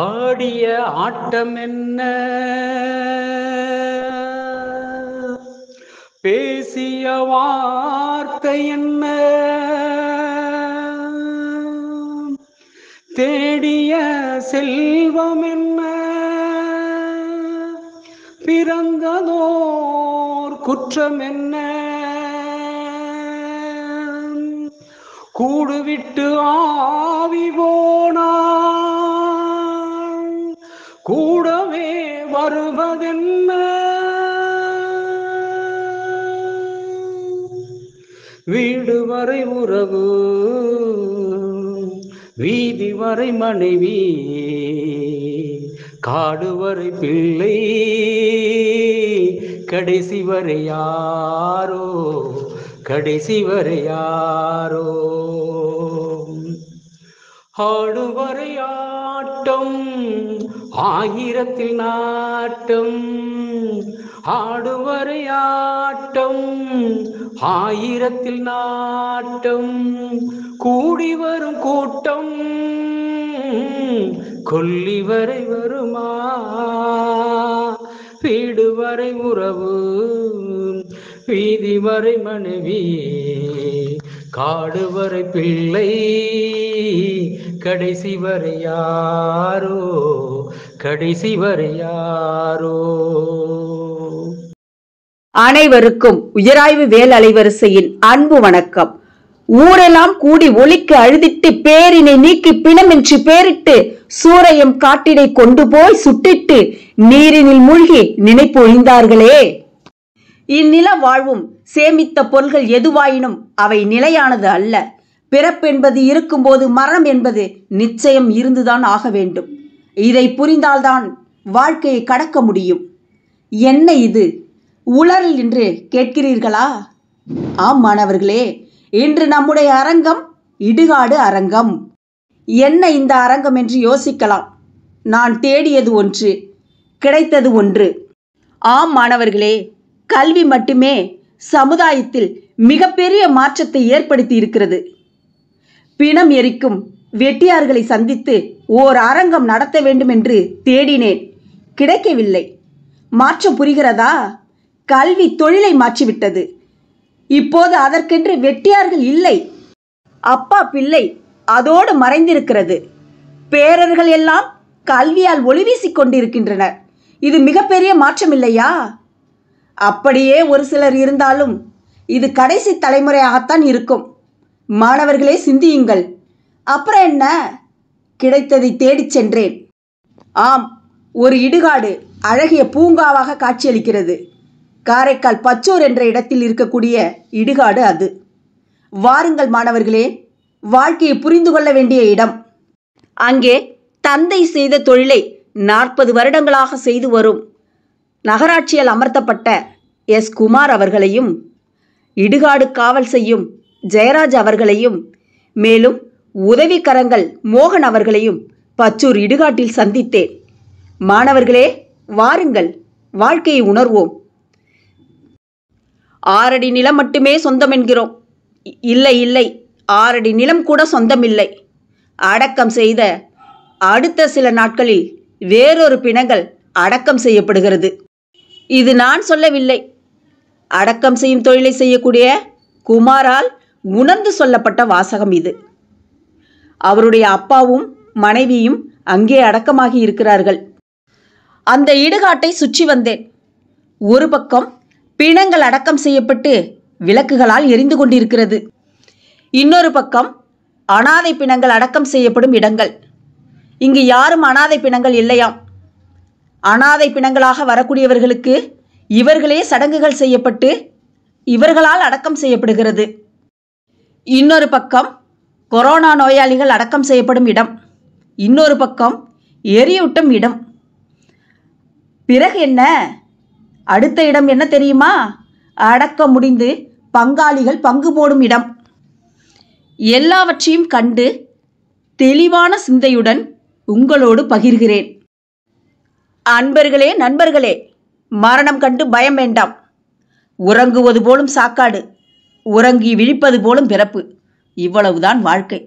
ஆடிய ஆட்டம் என்ன, பேசிய வார்த்தை என்ன, தேடிய செல்வம் என்ன, பிறந்ததோர் குற்றம் என்ன, கூடுவிட்டு ஆவி போனான் கூடவே வருவதென்ன, வீடு வரை உறவு, வீதி வரை மனைவி, காடு வரை பிள்ளை, கடைசி வரை யாரோ, கடைசி வரை யாரோ. ஆடுவரை ஆட்டம் ஆயிரத்தில் நாட்டம், ஆடுவரை ஆட்டம் ஆயிரத்தில் நாட்டம், கூடி வரும் கூட்டம் கொல்லி வரை வருமா, வீடு வரை உறவு, வீதி வரை மனைவி, காடு வரை பிள்ளை, கடைசி வரை யாரோ, கடைசி வரை யாரோ. அனைவருக்கும் உயராய்வு வேல் அலைவரிசையின் அன்பு வணக்கம். ஊரெல்லாம் கூடி ஒலிக்க அழுதிட்டு பேரினை நீக்கி பிணமின்றி பேரிட்டு சூறையும் காட்டினை கொண்டு போய் சுட்டிட்டு நீரினில் மூழ்கி நினைப்பு ஒழிந்தார்களே. இந்நில வாழ்வும் சேமித்த பொருள்கள் எதுவாயினும் அவை நிலையானது அல்ல. பிறப்பென்பது இருக்கும்போது மரணம் என்பது நிச்சயம் இருந்துதான் ஆக வேண்டும். இதை புரிந்தால்தான் வாழ்க்கையை கடக்க முடியும். என்ன இது உளறல் என்று கேட்கிறீர்களா? ஆம் மாணவர்களே, இன்று நம்முடைய அரங்கம் இடுகாடு அரங்கம். என்ன இந்த அரங்கம் என்று யோசிக்கலாம். நான் தேடியது ஒன்று, கிடைத்தது ஒன்று. ஆம் மாணவர்களே, கல்வி மட்டுமே சமுதாயத்தில் மிகப்பெரிய மாற்றத்தை ஏற்படுத்தி இருக்கிறது. பிணம் எரிக்கும் வெட்டியார்களை சந்தித்து ஓர் அரங்கம் நடத்த வேண்டும் என்று தேடினேன், கிடைக்கவில்லை. மாற்றம் புரிகிறதா? கல்வி தொழிலை மாற்றிவிட்டது. இப்போது அதற்கென்று வெட்டியார்கள் இல்லை, அப்பா பிள்ளை அதோடு மறைந்திருக்கிறது. பேரர்கள் எல்லாம் கல்வியால் ஒளி வீசிக் கொண்டிருக்கின்றனர். இது மிகப்பெரிய மாற்றம் இல்லையா? அப்படியே ஒரு சிலர் இருந்தாலும் இது கடைசி தலைமுறையாகத்தான் இருக்கும். மாணவர்களே, சிந்தியுங்கள். அப்புறம் என்ன, கிடைத்ததை தேடிச் சென்றேன். ஆம், ஒரு இடுகாடு அழகிய பூங்காவாக காட்சியளிக்கிறது. காரைக்கால் பச்சூர் என்ற இடத்தில் இருக்கக்கூடிய இடுகாடு அது. வாருங்கள் மாணவர்களே, வாழ்க்கையை புரிந்து கொள்ள வேண்டிய இடம். அங்கே தந்தை செய்த தொழிலை 40 வருடங்களாக செய்து வரும் நகராட்சியால் அமர்த்தப்பட்ட எஸ். குமார் அவர்களையும், இடுகாடு காவல் செய்யும் ஜெயராஜ் அவர்களையும், மேலும் உதவிக்கரங்கள் மோகன் அவர்களையும் பச்சூர் இடுகாட்டில் சந்தித்தேன். மாணவர்களே, வாருங்கள், வாழ்க்கையை உணர்வோம். 6 அடி நிலம் மட்டுமே சொந்தம் என்கிறோம். இல்லை இல்லை, 6 அடி நிலம் கூட சொந்தமில்லை. அடக்கம் செய்த அடுத்த சில நாட்களில் வேறொரு பிணங்கள் அடக்கம் செய்யப்படுகிறது. இது நான் சொல்லவில்லை, அடக்கம் செய்யும் தொழிலை செய்யக்கூடிய குமாரால் உணர்ந்து சொல்லப்பட்ட வாசகம் இது. அவருடைய அப்பாவும் மனைவியும் அங்கே அடக்கமாகி இருக்கிறார்கள். அந்த இடுகாட்டை சுற்றி வந்தேன். ஒரு பக்கம் பிணங்கள் அடக்கம் செய்யப்பட்டு விளக்குகளால் எரிந்து கொண்டிருக்கிறது. இன்னொரு பக்கம் அனாதை பிணங்கள் அடக்கம் செய்யப்படும் இடங்கள். இங்கு யாரும் அனாதை பிணங்கள் இல்லையாம். அனாதை பிணங்களாக வரக்கூடியவர்களுக்கு இவர்களே சடங்குகள் செய்யப்பட்டு இவர்களால் அடக்கம் செய்யப்படுகிறது. இன்னொரு பக்கம் கொரோனா நோயாளிகள் அடக்கம் செய்யப்படும் இடம். இன்னொரு பக்கம் எரியூட்டும் இடம். பிறகு என்ன? அடுத்த இடம் என்ன தெரியுமா? அடக்கம் முடிந்து பங்காளிகள் பங்கு போடும் இடம். எல்லாவற்றையும் கண்டு தெளிவான சிந்தையுடன் உங்களோடு பகிர்கிறேன். அன்பர்களே, நண்பர்களே, மரணம் கண்டு பயம் வேண்டாம். உறங்குவது போலும் சாக்காடு, உறங்கி விழிப்பது போலும் பிறப்பு. இவ்வளவுதான் வாழ்க்கை.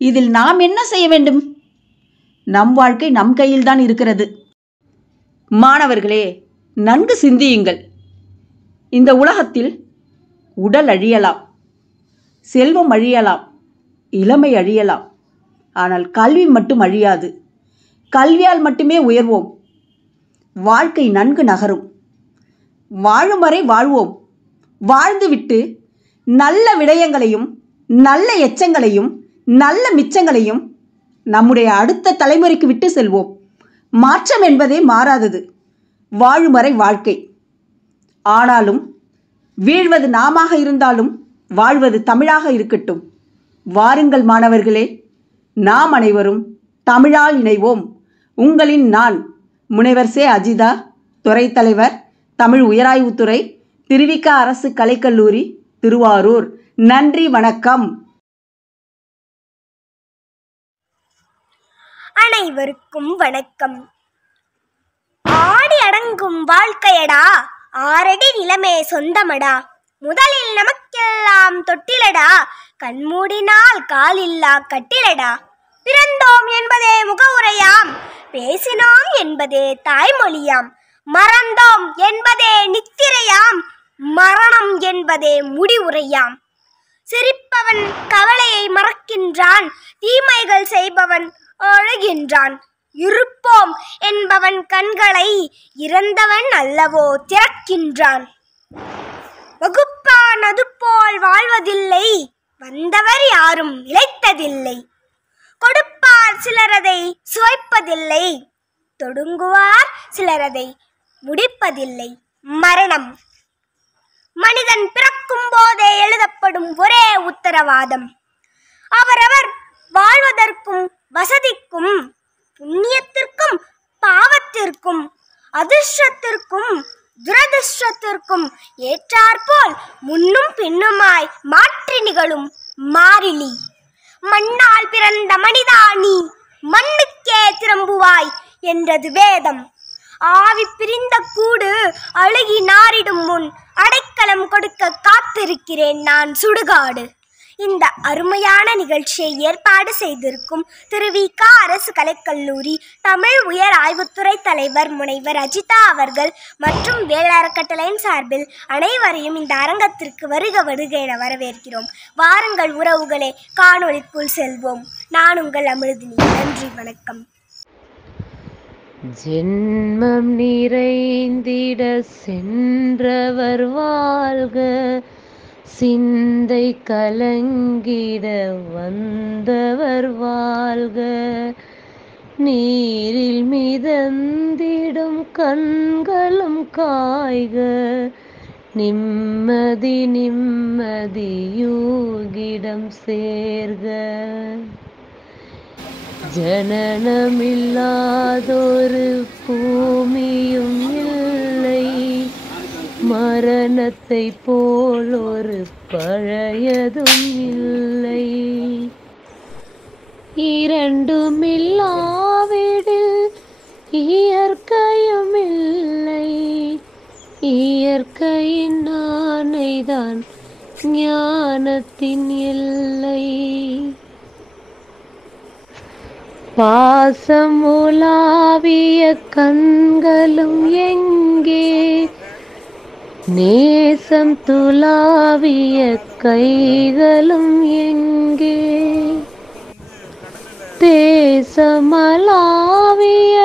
இதில் நாம் என்ன செய்ய வேண்டும்? நம் வாழ்க்கை நம் கையில்தான் இருக்கிறது. மாணவர்களே, நன்கு சிந்தியுங்கள். இந்த உலகத்தில் உடல் அழியலாம், செல்வம் அழியலாம், இளமை அழியலாம். ஆனால் கல்வி மட்டும் அழியாது. கல்வியால் மட்டுமே உயர்வோம். வாழ்க்கை நன்கு நகரும். வாழும் வரை வாழ்வோம். வாழ்ந்துவிட்டு நல்ல விடயங்களையும் நல்ல எச்சங்களையும் நல்ல மிச்சங்களையும் நம்முடைய அடுத்த தலைமுறைக்கு விட்டு செல்வோம். மாற்றம் என்பதே மாறாதது. வாழும் வரை வாழ்க்கை. ஆனாலும் வீழ்வது நாமாக இருந்தாலும் வாழ்வது தமிழாக இருக்கட்டும். வாருங்கள் மாணவர்களே, நாம் அனைவரும் தமிழால் இணைவோம். உங்களின் நான் முனைவர் சே. அஜிதா, துறை தலைவர், தமிழ் உயராய்வுத்துறை, திருவிக அரசு கலைக்கல்லூரி, திருவாரூர். நன்றி, வணக்கம். அனைவருக்கும் வணக்கம். ஆடி அடங்கும் வாழ்க்கையடா, ஆறடி நிலமே சொந்தமடா, முதலில் நமக்கெல்லாம் தொட்டிலடா, கண்மூடினால் காலில்லா கட்டிலடா. பிறந்தோம் என்பதே முகவுரையாம், பேசினோம் என்பதே தாய்மொழியாம், மறந்தோம் என்பதே நித்திரையாம், மரணம் என்பதே முடிவுரையாம். சிரிப்பவன் கவலையை மறக்கின்றான், தீமைகள் செய்பவன் அழுகின்றான். இருப்போம் என்பவன் கண்களை இறந்தவன் அல்லவோ திறக்கின்றான். வகுப்பான் அதுபோல் வாழ்வதில்லை, வந்தவர் யாரும் இழைத்ததில்லை. கொடுப்பார் சிலரதை சுவைப்பதில்லை, தொடுங்குவார் சிலரதை முடிப்பதில்லை. மரணம் மனிதன் பிறக்கும் போதே எழுதப்படும் ஒரே உத்தரவாதம். அவரவர் வாழ்வதற்கும் வசதிக்கும் புண்ணியத்திற்கும் பாவத்திற்கும் அதிர்ஷ்டத்திற்கும் துரதிர்ஷ்டத்திற்கும் ஏற்றாற்போல் முன்னும் பின்னுமாய் மாற்றி நிகழும் மாறிலி. மண்ணால் பிறந்த மனிதா நீ மண்ணுக்கே திரும்புவாய் என்றது வேதம். ஆவி பிரிந்த கூடு அழுகி நாரிடும் முன் அடைக்கலம் கொடுக்க காத்திருக்கிறேன் நான் சுடுகாடு. இந்த அருமையான நிகழ்ச்சியை ஏற்பாடு செய்திருக்கும் திருவிக அரசு கலைக்கல்லூரி தமிழ் உயர் ஆய்வுத்துறை தலைவர் முனைவர் அஜிதா அவர்கள் மற்றும் வேல் அறக்கட்டளையின் சார்பில் அனைவரையும் இந்த அரங்கத்திற்கு வருக வருக என வரவேற்கிறோம். வாருங்கள் உறவுகளே, காணொளிக்குள் செல்வோம். நான் உங்கள் அமிர்தினி. நன்றி, வணக்கம். ஜென்மம் நிறைந்திட சென்றவர் வாழ்க, சிந்தை கலங்கிட வந்தவர் வாழ்க, நீரில் மிதந்திடும் கண்களும் காய்க, நிம்மதி நிம்மதியூகிடம் சேர்க. ஜனனமில்லாதொரு பூமியும் இல்லை, மரணத்தை போல் ஒரு பழையதும் இல்லை. இரண்டுமில்லாவிடில் இயற்கையும் இல்லை, இயற்கையின் ஆணைதான் ஞானத்தின் எல்லை. பாசம் உலாவிய கண்களும் எங்கே, நேசம் துலாவிய கைகளும் எங்கே, தேசமலாவிய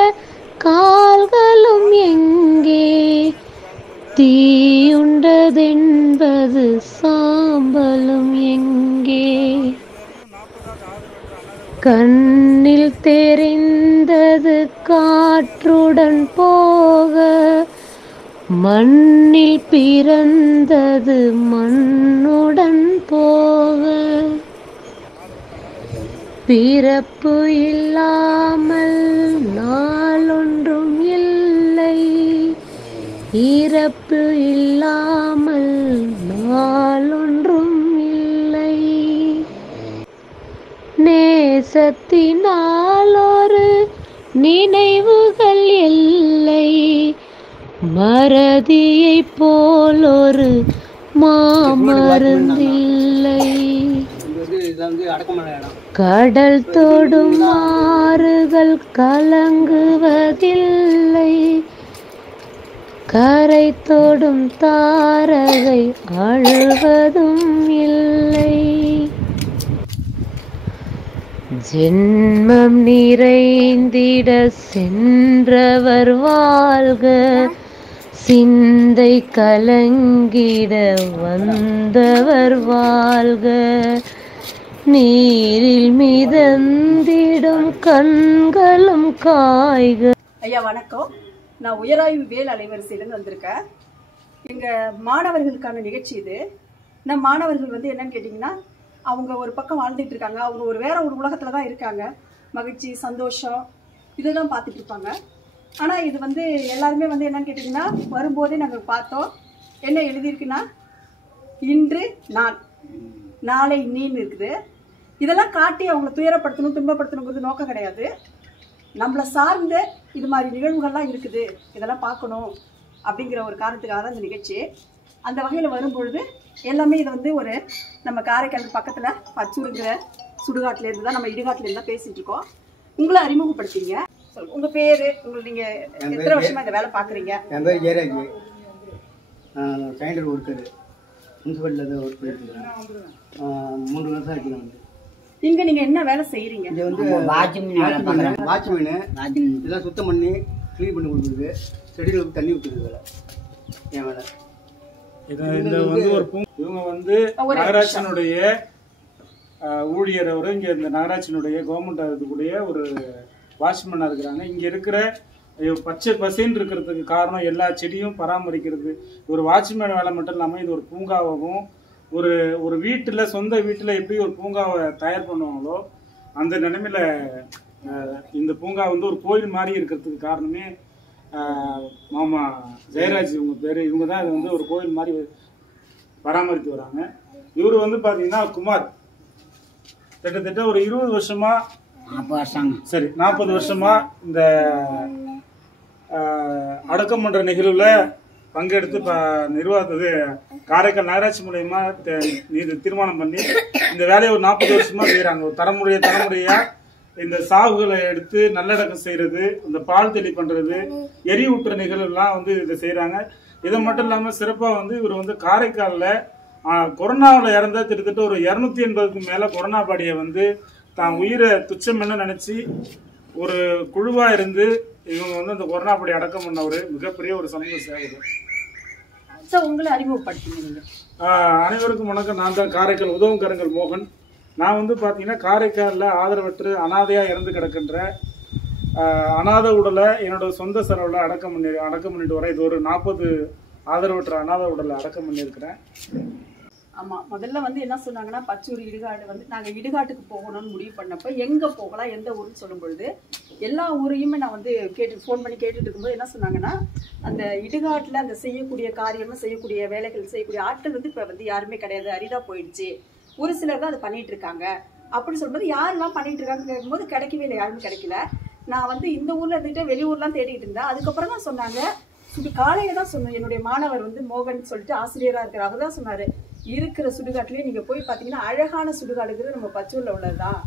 கால்களும் எங்கே, தீயுண்டதென்பது சாம்பலும் எங்கே. கண்ணில் தெரிந்தது காற்றுடன் போக, மண்ணில் பிறந்தது மண்ணுடன் போக. பிறப்பு இல்லாமல் நாளொன்றும் இல்லை, இறப்பு இல்லாமல் நாளொன்றும் இல்லை. நேசத்தினால் ஒரு நினைவுகள் இல்லை, மறதியை போல் ஒரு மாமருந்தில்லை. கடல் தொடும் ஆறுகள் கலங்குவதில்லை, கரை தொடும் தாரகை அழுவதும் இல்லை. ஜென்மம் நிறைந்திட சென்றவர் வாழ்க, சிந்தை கலங்கிட வந்தவர் வாழ்க, நீரில் மிதந்திடும் கண்களும் காய்க. ஐயா வணக்கம். நான் உயராய்வு வேல் அலைவரிசையிலேருந்து வந்திருக்கேன். எங்கள் மாணவர்களுக்கான நிகழ்ச்சி இது. நம் மாணவர்கள் வந்து என்னன்னு கேட்டிங்கன்னா, அவங்க ஒரு பக்கம் வாழ்ந்துட்டு இருக்காங்க, அவங்க வேற ஒரு உலகத்தில் தான் இருக்காங்க. மகிழ்ச்சி, சந்தோஷம் இதை தான் பார்த்துட்டு இருப்பாங்க. ஆனால் இது வந்து எல்லாருமே வந்து என்னன்னு கேட்டிங்கன்னா, வரும்போதே நாங்கள் பார்த்தோம் என்ன எழுதியிருக்குன்னா, இன்று நான், நாளை நீன்னு இருக்குது. இதெல்லாம் காட்டி அவங்கள துயரப்படுத்தணும், துன்பப்படுத்தணுங்கிறது நோக்கம் கிடையாது. நம்மளை சார்ந்த இது மாதிரி நிகழ்வுகள்லாம் இருக்குது, இதெல்லாம் பார்க்கணும் அப்படிங்கிற ஒரு காரணத்துக்காக தான் இந்த நிகழ்ச்சி. அந்த வகையில் வரும்பொழுது எல்லாமே இதை வந்து ஒரு நம்ம காரைக்கால் பக்கத்தில் பச்சூருங்கிற சுடுகாட்டிலேருந்து தான், நம்ம இடுகாட்டிலேருந்து தான் பேசிகிட்டு இருக்கோம். உங்களை அறிமுகப்படுத்திங்க. உங்கள் பேர், நீங்கள் எத்தனை வருஷமாக இந்த வேலை பார்க்குறீங்க? என் பேர் ஜெயராஜ், சைண்டர் ஒர்க்கரு, முனிசிபாலிட்டியில் ஒர்க் பண்ணிட்டுருக்கேன். 3 வருஷம் ஆச்சு. நான் இங்கே நீங்கள் என்ன வேலை செய்கிறீங்க? இங்கே வந்து வாட்ச்மேனு இதெல்லாம் சுத்தம் பண்ணி க்ளீன் பண்ணி கொடுக்குறது, செடிகளுக்கு தண்ணி ஊற்றுறது வேலை என் வேலை. இவங்க வந்து நகராட்சியினுடைய ஊழியர். அவர் இங்கே இந்த நகராட்சியினுடைய கவர்மெண்ட் இருக்கக்கூடிய ஒரு வாட்ச்மேனாக இருக்கிறாங்க. இங்கே இருக்கிற பச்சை பசேன்னு இருக்கிறதுக்கு காரணம் எல்லா செடியும் பராமரிக்கிறது. ஒரு வாட்ச்மேன் வேலை மட்டும் இல்லாமல் இது ஒரு பூங்காவாகவும், ஒரு வீட்டில், சொந்த வீட்டில் எப்படி ஒரு பூங்காவை தயார் பண்ணுவாங்களோ அந்த நிலைமையில இந்த பூங்கா வந்து ஒரு கோயில் மாதிரி இருக்கிறதுக்கு காரணமே மாமா ஜெயராஜ் இவங்க பேர். இவங்க தான் இது வந்து ஒரு கோயில் மாதிரி பராமரித்து வராங்க. இவர் வந்து பார்த்தீங்கன்னா குமார், கிட்டத்தட்ட ஒரு 20 வருஷமா, 40 வருஷமா இந்த அடக்கம் பண்ற நிகழ்வுல பங்கெடுத்து நிர்வாகத்தது காரைக்கால் நகராட்சி மூலயமா தீர்மானம் பண்ணி இந்த வேலையை ஒரு 40 வருஷமா செய்யறாங்க. ஒரு தலைமுறையா இந்த சாவுகளை எடுத்து நல்லடக்கம் செய்யறது, இந்த பால் தெளி பண்றது, எரியூட்டுற நிகழ்வுலாம் வந்து இதை செய்யறாங்க. இதை மட்டும் இல்லாம சிறப்பா வந்து இவர் வந்து காரைக்கால்ல கொரோனாவில் இறந்த கிட்டத்தட்ட ஒரு 280க்கு மேல கொரோனா பாடியை வந்து தான் உயிரை துச்சம் என்ன நினைச்சு ஒரு குழுவா இருந்து இவங்க வந்து அந்த கொரோனா படி அடக்கம் பண்ண ஒரு மிகப்பெரிய ஒரு சமூக சேவகர். உங்களை அறிமுகப்படுத்தினீங்க. அனைவருக்கும் வணக்கம். நான் தான் காரைக்கால் உதவும் கரங்கள் மோகன். நான் வந்து பார்த்தீங்கன்னா காரைக்காலில் ஆதரவற்று அனாதையாக இறந்து கிடக்கின்ற அனாதை உடலை என்னோட சொந்த செலவில் அடக்கம் பண்ணிட்டு வரேன். இது ஒரு 40 ஆதரவற்ற அனாதை உடலை அடக்கம் பண்ணியிருக்கிறேன். ஆமாம், முதல்ல வந்து என்ன சொன்னாங்கன்னா, பச்சூர் இடுகாடு வந்து நாங்கள் இடுகாட்டுக்கு போகணும்னு முடிவு பண்ணப்போ எங்கே போகலாம், எந்த ஊருன்னு சொல்லும் பொழுது எல்லா ஊரையுமே நான் வந்து ஃபோன் பண்ணி கேட்டுட்டு இருக்கும்போது என்ன சொன்னாங்கன்னா, அந்த இடுகாட்டில் அந்த செய்யக்கூடிய காரியமும் செய்யக்கூடிய வேலைகள் செய்யக்கூடிய ஆட்கள் வந்து இப்போ வந்து யாருமே கிடையாது, அரிதாக போயிடுச்சு, ஒரு சிலர் தான் அதை பண்ணிட்டு இருக்காங்க அப்படின்னு சொல்லும்போது, யாரெல்லாம் பண்ணிட்டு இருக்காங்க கேட்கும்போது கிடைக்கவே இல்லை, யாருமே கிடைக்கல. நான் வந்து இந்த ஊரில் இருந்துட்டு வெளியூர்லாம் தேடிட்டு இருந்தேன். அதுக்கப்புறம் தான் சொன்னாங்க, காலையில் தான் சொன்னேன், என்னுடைய மாணவர் வந்து மோகன் சொல்லிட்டு ஆசிரியராக இருக்கிற அவர் தான் சொன்னார், இருக்கிற சுடுகாட்டிலேயே நீங்கள் போய் பார்த்தீங்கன்னா அழகான சுடுகாடுங்கிறது நம்ம பச்சூரில் உள்ளது தான்.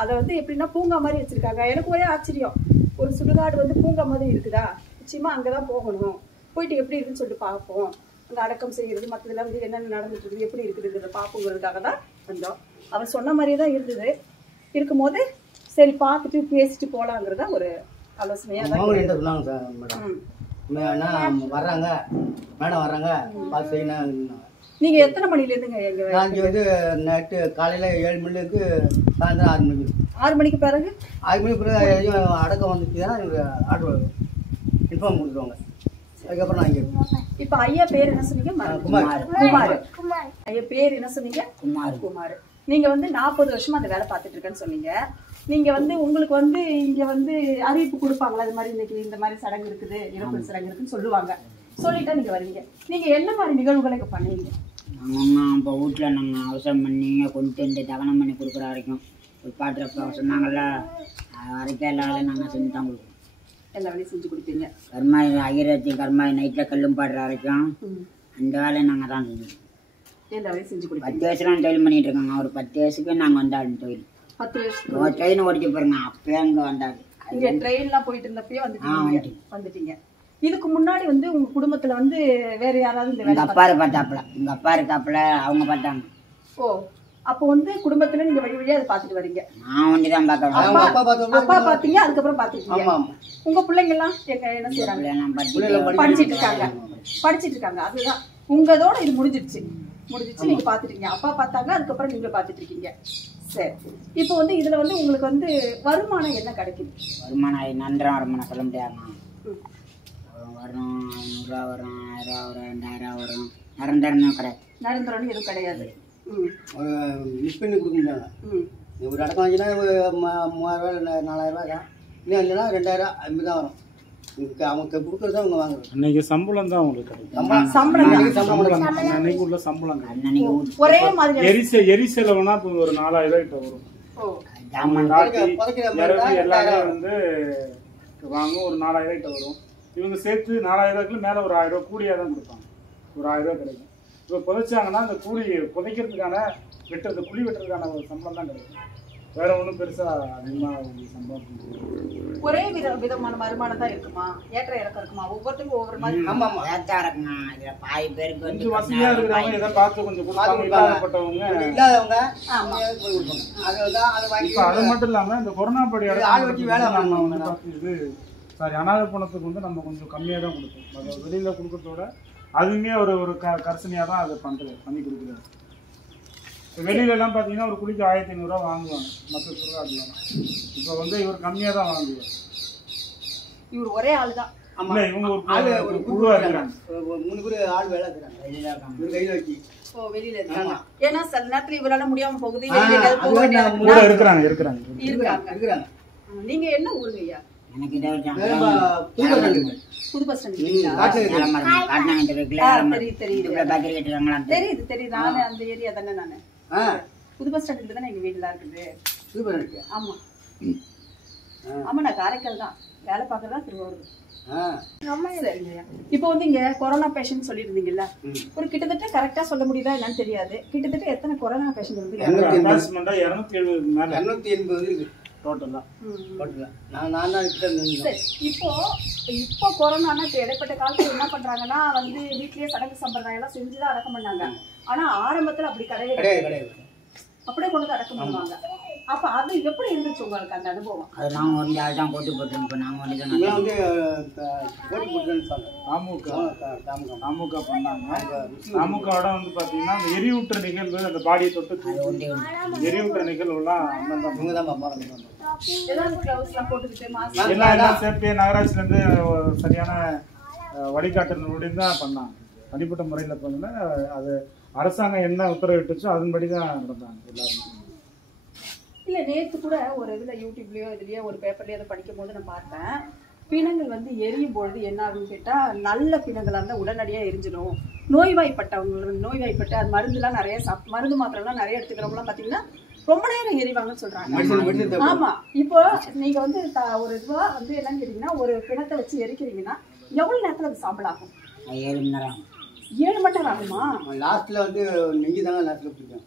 அதை வந்து எப்படின்னா பூங்கா மாதிரி வச்சுருக்காங்க. எனக்கு ஒரே ஆச்சரியம், ஒரு சுடுகாடு வந்து பூங்கா மாதிரி இருக்குதா, நிச்சயமாக அங்கே தான் போகணும், போயிட்டு எப்படி இருக்குன்னு சொல்லிட்டு பார்ப்போம், அங்கே அடக்கம் செய்கிறது மற்றதெல்லாம் வந்து என்னென்ன நடந்துட்டு இருக்குது, எப்படி இருக்குதுங்கிறத பார்ப்போங்கிறதுக்காக தான் வந்தோம். அவர் சொன்ன மாதிரியே தான் இருந்தது. இருக்கும்போது சரி பார்த்துட்டு பேசிட்டு போகலாங்கிறதா ஒரு ஆலோசனையாக தான் சொன்னாங்க சார். மேடம் வர்றாங்க, பார்த்து செய்யணும். நீங்க எத்தனை மணில இருந்துங்க? நான் இங்கே வந்து நைட்டு காலையில் 7 மணிலேருந்து சாயந்தரம் 6 மணிக்கு. 6 மணிக்கு பிறகு 6 மணிக்கு பிறகு அடக்கம் வந்துச்சுன்னா எனக்கு ஆர்டர் இன்ஃபார்ம் கொடுத்துருவாங்க. அதுக்கப்புறம் நான் இங்கே. இப்போ ஐயா பேர் என்ன சொன்னீங்க? குமார். ஐயா பேர் என்ன சொன்னீங்க? குமார். நீங்க வந்து 40 வருஷமா அந்த வேலை பார்த்துட்டு இருக்கேன்னு சொன்னீங்க. நீங்க வந்து உங்களுக்கு வந்து இங்க வந்து அறிவிப்பு கொடுப்பாங்களா, அது மாதிரி இன்னைக்கு இந்த மாதிரி சடங்கு இருக்குது, இறப்பு சடங்கு இருக்குன்னு சொல்லுவாங்க. சொல்லிட்டா நீங்க வருவீங்க. நீங்க என்ன மாதிரி நிகழ்வுகளை இங்க பண்ணுவீங்க? இப்போ வீட்டில் நாங்கள் அவசரம் பண்ணி கொண்டு வந்து தகனம் பண்ணி கொடுக்குற வரைக்கும் ஒரு பாட்டுறப்ப சொன்னாங்கல்ல, வரைக்கும் எல்லா வேலையும் நாங்கள் செஞ்சு தான் கொடுப்போம். எல்லா வேலையும் செஞ்சு கொடுப்பீங்க. கர்மாய் அகிரத்தி கர்மாய் நைட்டில் கல்லும் பாடுற வரைக்கும் அந்த வேலையை நாங்கள் தான் செஞ்சோம். இந்த வேலையை செஞ்சு கொடுப்பீங்க. 10 வயசுலாம் தொழில் பண்ணிட்டு இருக்காங்க. ஒரு 10 வயசுக்கு நாங்கள் வந்தாலும் தொழில் 10 வருஷத்துக்கு ட்ரெயின் ஓடிக்க பாருங்க. அப்பயே அங்கே வந்தாரு. இங்க ட்ரெயின்லாம் போயிட்டு இருந்தப்பயே வந்துட்டீங்க. இதுக்கு முன்னாடி வந்து உங்க குடும்பத்துல வந்து வேற யாராவது இந்த வேலை எங்கள் அப்பாரு பார்த்தாப்புல, எங்கள் அப்பா இருக்காப்புல, அவங்க பார்த்தாங்க. ஓ, அப்போ வந்து குடும்பத்துல நீங்க வழி வழியா அதை பாத்துட்டு வரீங்க. நான் ஒண்டி தான் பார்க்கறேன். அப்பா பாத்தீங்க, அதுக்கப்புறம் பாத்துருக்கீங்க. உங்க பிள்ளைங்க எல்லாம் என்ன செய்யறாங்க? படிச்சிட்டு இருக்காங்க. அதுதான் உங்களோட இது முடிஞ்சிருச்சு. நீங்க பாத்துட்டீங்க. அப்பா பார்த்தாங்க, அதுக்கப்புறம் நீங்க பாத்துட்டு இருக்கீங்க. சரி, இப்போ வந்து இதுல வந்து உங்களுக்கு வந்து வருமானம் என்ன கிடைக்குது? வருமானம் நன்றாக வருமானம் சொல்ல முடியாதுமா. வரும் 500 ரூபா வரும், 1000 ரூபா வரும், 2000 வரும். நிரந்தரம் கிடையாது. நிரந்தரம் எதுவும் கிடையாது. ஒரு மிஸ் பண்ணி கொடுக்க முடியாங்க. ஒரு அடக்கம் வாங்கினா 3000 ரூபா 4000 ரூபா தான். இன்னும் இல்லைன்னா 2000 அப்படி தான் வரும். அவங்க கொடுக்கறத அவங்க வாங்குறது. அன்னைக்கு சம்பளம் தான் உங்களுக்கு கிடைக்கும். அன்னைக்கு உள்ள சம்பளம் ஒரே மாதிரி. எரி செலவுனா இப்போ ஒரு 4000 கிட்ட வரும். எல்லாமே வந்து வாங்கும், ஒரு 4000 கிட்ட வரும். இவங்க சேர்த்து 4000 மேல ஒரு 1000 ரூபா கூலியா தான் கொடுப்பாங்க. ஒரு 1000 ரூபா கிடைக்கும். இப்போ புதைச்சாங்கன்னா அந்த கூலி புதைக்கிறதுக்கான குழி வெட்டுறதுக்கான ஒரு சம்பளம் தான் கிடைக்கும். வேற ஒன்றும் பெருசா அதிகமாக சம்பளம். ஒரே விதமான வருமானம் தான் இருக்குமா? ஏற்ற இறக்கம் இருக்குமா? ஒவ்வொருத்தருக்கும் ஒவ்வொரு மாதிரி. ஆமா ஏற்றா இருக்குமா. இதுல பாதி பேருக்கு வந்து கொஞ்சம் வசதியா இருக்கிறவங்க எதை பார்த்து கொஞ்சம் கொடுப்பாங்க. இல்லாதப்பட்டவங்க இல்லாதவங்க அது மட்டும் இல்லாம இந்த கொரோனா படி இது அனாதை பணத்துக்கு வந்து நம்ம கொஞ்சம் கம்மியா தான் கொடுப்போம். வெளியில கொடுக்கறதோட அதுவுமே ஒரு கர்சனையா தான் அதை பண்ணி கொடுக்குறாரு. வெளியில எல்லாம் பாத்தீங்கன்னா ஒரு குழிக்கு 1500 ரூபா வாங்குவாங்க மற்ற சுடுகாடுலாம். இப்போ வந்து இவர் கம்மியா தான் வாங்குவார். இவர் ஒரே ஆளு தான். இல்ல, இவங்க ஒரு குழுவா இருக்கிறாங்க. 3 பேர் ஆள் வேலை இருக்கிறாங்க. கையில வச்சு வெளியில இருக்காங்க. ஏன்னா சில நேரத்துல இவரால முடியாம போகுது. இருக்கிறாங்க. நீங்க என்ன ஊருங்க ஐயா? எனக்கு இதை புது பஸ் ஸ்டாண்ட் தெரியுது. நானு அந்த ஏரியா தானே. நானு புது பஸ் ஸ்டாண்டுல தானே எங்க வீடுலாம் இருக்குது. ஆமா ஆமா, நான் காரைக்கால் தான் வேலை பார்க்கறதா திருவாரூர். இப்போ வந்து இங்க கொரோனா பேஷண்ட் சொல்லிருந்தீங்கல்ல, ஒரு கிட்டத்தட்ட கரெக்டா சொல்ல முடியுதா என்னன்னு தெரியாது, கிட்டத்தட்ட எத்தனை கொரோனா பேஷண்ட் வந்து 280 இருக்கு டோட்டலா. இப்போ கொரோனா இப்போ இடைப்பட்ட காலத்துல என்ன பண்றாங்கன்னா வந்து வீட்லயே சடங்கு சம்பிரதாயம் எல்லாம் செஞ்சுதான் அடக்கம் பண்ணாங்க. ஆனா ஆரம்பத்துல அப்படி கிடையாது. அப்படியே கொண்டு வந்து அடக்கம் பண்ணுவாங்க. அப்ப அது எப்படி இருந்துச்சு உங்களுக்கு அந்த அனுபவம்? அது நாங்க வந்து யார்தான் போட்டு போட்டு நாங்க வந்து நாமுக பண்ணாங்க. நாமுகோட வந்து பாத்தீங்கன்னா அந்த எரியூற்ற நிகழ்வு, அந்த பாடியை தொட்டு எரியூற்ற நிகழ்வு எல்லாம் எல்லாம் சேர்த்து நகராட்சியில இருந்து சரியான வழிகாட்டுதலோட தான் பண்ணாங்க. தனிப்பட்ட முறையில் பண்ணல, அது அரசாங்கம் என்ன உத்தரவிட்டுச்சோ அதன்படி தான் நடந்தாங்க எல்லாரும். இல்ல, நேற்று கூட ஒரு இதுல யூடியூப்லயோ இதுலயோ ஒரு பேப்பர்லயோ அதை படிக்கும் போது நான் பார்த்தேன், பிணங்கள் வந்து எரியும் பொழுது என்ன ஆகுன்னு கேட்டா, நல்ல பிணங்களா இருந்தா உடனடியா எரிஞ்சிடும். நோய்வாய்ப்பட்டு அது மருந்துலாம் நிறைய மருந்து மாத்திரம்லாம் நிறைய எடுத்துக்கிறவங்களாம் பாத்தீங்கன்னா ரொம்ப நேரம் எரிவாங்கன்னு சொல்றாங்க. ஆமா, இப்போ நீங்க வந்து ஒரு இதுவா வந்து என்னன்னு கேட்டீங்கன்னா, ஒரு பிணத்தை வச்சு எரிக்கிறீங்கன்னா எவ்வளவு நேரத்துல அது சாம்பல் ஆகும்? 7 மணி நேரம். 7 மணி நேரம் ஆகுமா? லாஸ்ட்ல வந்து நெஞ்சு தாங்க லாஸ்ட்ல பிடிக்கும்.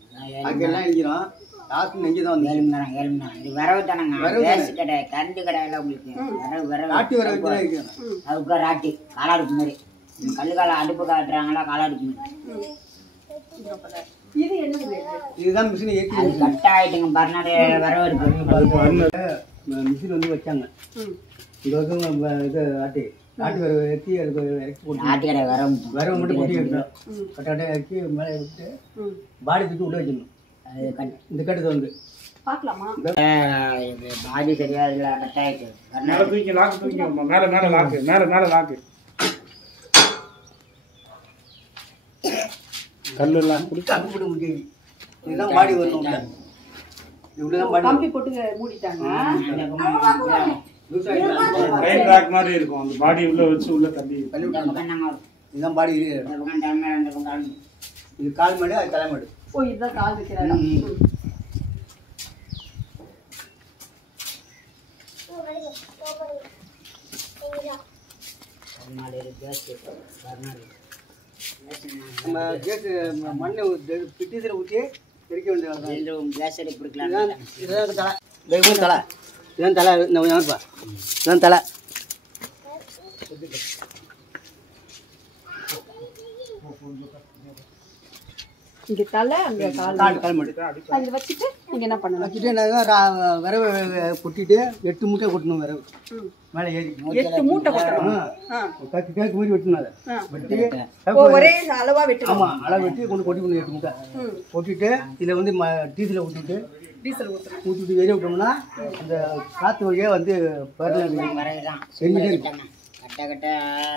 அங்கெல்லாம் எரிஞ்சிடும். லாஸ்ட் நெஞ்சு தான் வந்து 7 மணி நேரம். 7 மணி நேரம். இது விரவு தானங்க. கேஸ் கடை, கரண்ட் கடையில உங்களுக்கு விரவு ராட்டி வர வச்சு தான் இருக்கிறேன். அதுக்கு ராட்டி காலாடுப்பு மாதிரி கல்லுக்கால அடுப்பு காட்டுறாங்களா, காலாடுப்பு மாதிரி. இது என்ன? இதுதான் மிஷின் ஏற்றி கட் ஆயிட்டுங்க. பர்னாடு விரவு இருக்கு. மிஷின் வந்து வச்சாங்க. இது வந்து இது ராட்டி வர ஏற்றி அதுக்கு இறக்கி போட்டு ராட்டி கடை விரவு மட்டும் கொட்டி எடுத்தோம். கட்டாட்டை இறக்கி மேலே விட்டு பாடி தூக்கி உள்ள வச்சிடணும். இந்த கட்டத்தை வந்து பார்க்கலாமா? பாடி சரியா இல்லை, கட் ஆயிடுச்சு. மேல லாக்கு கல்லெல்லாம் இதுதான் பாடி வரும். கம்பி போட்டு மூடிட்டாங்க. மாதிரி இருக்கும். அந்த பாடி உள்ள வச்சு உள்ள தள்ளி இதுதான் பாடி. இது கால் மாடு, அது தலைமாடு. ஓ, இதுதான் கால் வைக்கிறாங்க. நம்ம கேஸ் மண்ணை பிட்டிஸில் ஊற்றி எரிக்க வேண்டிய கேஸ் அடுப்பு இருக்கலாம். இதுதான் தலை. தலை இதுதான் தலை. இந்த ஞாபகப்பா இதுதான் தலை. இங்க தலை அங்க கால் கால் மட்டும் அதில் வச்சுட்டு நீங்க என்ன பண்ணணும்? வச்சுட்டு நாங்கள் விரவை கொட்டிட்டு 8 மூட்டை கொட்டணும். விரவு மேலே ஏறி 8 மூட்டை கொட்டணும். கேக்கு மாதிரி வெட்டணும். அதை வெட்டி ஒரே அளவா வெட்டணும். ஆமாம் அளவு வெட்டி கொண்டு கொட்டிக்கணும். 8 மூட்டை கொட்டிட்டு இதில் வந்து டீசலை ஊற்றிட்டு டீசல் ஊற்றணும். ஊற்றிட்டு வெளியே விட்டோம்னா அந்த காற்று வழியாக வந்து வரையலாம். செஞ்சுட்டே இருக்கும். கட்ட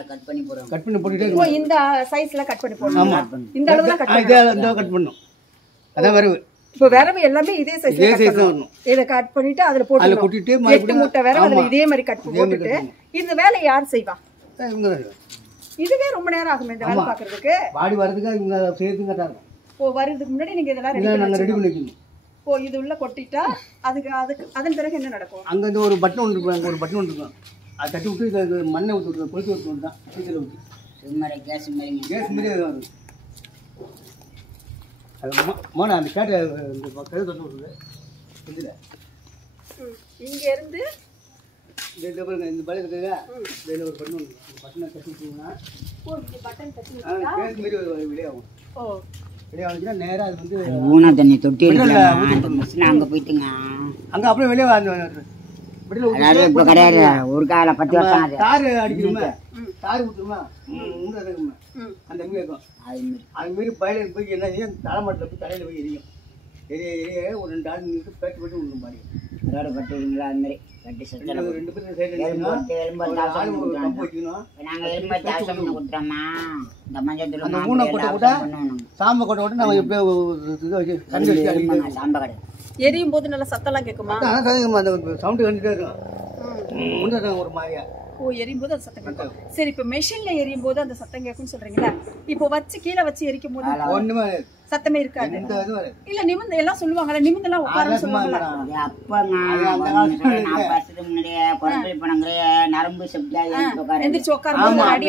கட் பண்ணி போடுவோம். கட் பண்ணி போட்டுட்டே ஓ, இருக்கும். இந்த சைஸ்ல கட் பண்ணி போடணும். ஆமாம் இந்த அளவுல கட் பண்ணி. இதை கட் பண்ணணும். அதான் வரவு. இப்போ விரவு எல்லாமே இதே சைஸ்ல இதே கட் சைஸ் தான் பண்ணணும். வரணும். இத கட் பண்ணிட்டு அதுல அதில் போட்டுடணும். கொட்டிட்டு 8 மூட்டை விரவு அதுல இதே மாதிரி கட் போட்டுட்டு இந்த வேலையை யார் செய்வா? இவங்க தான் செய்வாங்க. இதுவே ரொம்ப நேரம் ஆகும் இந்த வேலை பாக்குறதுக்கு. பாடி வரதுக்கு இவங்க செய்யறதுக்கு கரெக்டாக இருக்கும். ஓ, வரதுக்கு முன்னாடி நீங்க இதெல்லாம் ரெடி இதெல்லாம் பண்ணி நாங்கள் ரெடி வச்சுக்கணும். பண்ணி வைக்கணும். ஓ, இது உள்ள கொட்டிட்டா அதுக்கு அதன் பிறகு என்ன நடக்கும்? அங்கே வந்து ஒரு பட்டன் ஒன்று இருக்கும். அங்கே ஒரு பட்டன் ஒன்று இருக்கும். அதை தட்டி விட்டு இதை மண்ணை ஊற்றி விட்டு கொளுத்தி விட்டு தான் டீசல் ஊற்றி சும்மாரி கேஸ் மாதிரி கேஸ் மாரி அது மோனா அந்த கேட்டு இந்த கழுவு தந்து விட்டுருது. இதில் இங்க இருந்து இந்த பாருங்க இந்த பழைய இருக்குங்க. இதில் ஒரு பட்டன் ஒன்று அந்த பட்டனை தட்டி விட்டோம்னா ஓ, இந்த பட்டன் தட்டி கேஸ் மாரி வெளியாகும். ஓ, வெளியாகுச்சுன்னா நேராக அது வந்து ஊனா தண்ணி தொட்டி அங்கே போயிட்டுங்க. அங்கே அப்படியே வெளியே அந்த அதாவது இப்போ கிடையாது. ஒரு கால 10 வருஷம் ஆகுது. தார் அடிக்கணுமே, தார் ஊற்றுமா இருக்குமே அந்த மாதிரி இருக்கும். அது மாரி பயில போய் என்ன செய்யும், தலைமாட்டில் போய் தலையில் போய் எரியும். எரிய ஒரு 2 ஆள் நின்று பேட்டு போட்டு விடணும். பாருங்க அதோட பட்டுங்களா அது மாதிரி கட்டி சுத்தம் 2 பேரும் சைடு எலும்பு ஒரு கம்பு வைக்கணும். நாங்கள் எலும்பு தாசம் கொடுத்துறோமா இந்த மஞ்சள் அந்த ஊனை கொட்டை கூட சாம்பை கொட்டை கூட நம்ம எப்படியோ இதை வச்சு கண்டு வச்சு அடிக்கணும். சாம்பை கடை எரியும் போது நல்ல சத்தம்லாம் கேட்குமா? அந்த சவுண்டு கண்டுட்டே இருக்கும். ஒரு மாதிரியா ஓ, எரியும் போது அது சத்தம் கேட்கும். சரி, இப்போ மெஷின்ல எரியும் போது அந்த சத்தம் கேட்கும்னு சொல்றீங்களா? இப்போ வச்சு கீழே வச்சு எரிக்கும் போது ஒண்ணுமே சத்தமே இருக்காது. இல்ல நிமிந்து எல்லாம் சொல்லுவாங்கல்ல, நிமிந்தெல்லாம் உட்காரன்னு சொல்லுவாங்களா? அப்பங்க நான் வருஷத்துக்கு முன்னாடியே குழந்தை பணங்கிற நரம்பு சப்தியா எந்திரிச்சு உட்காரும் அடி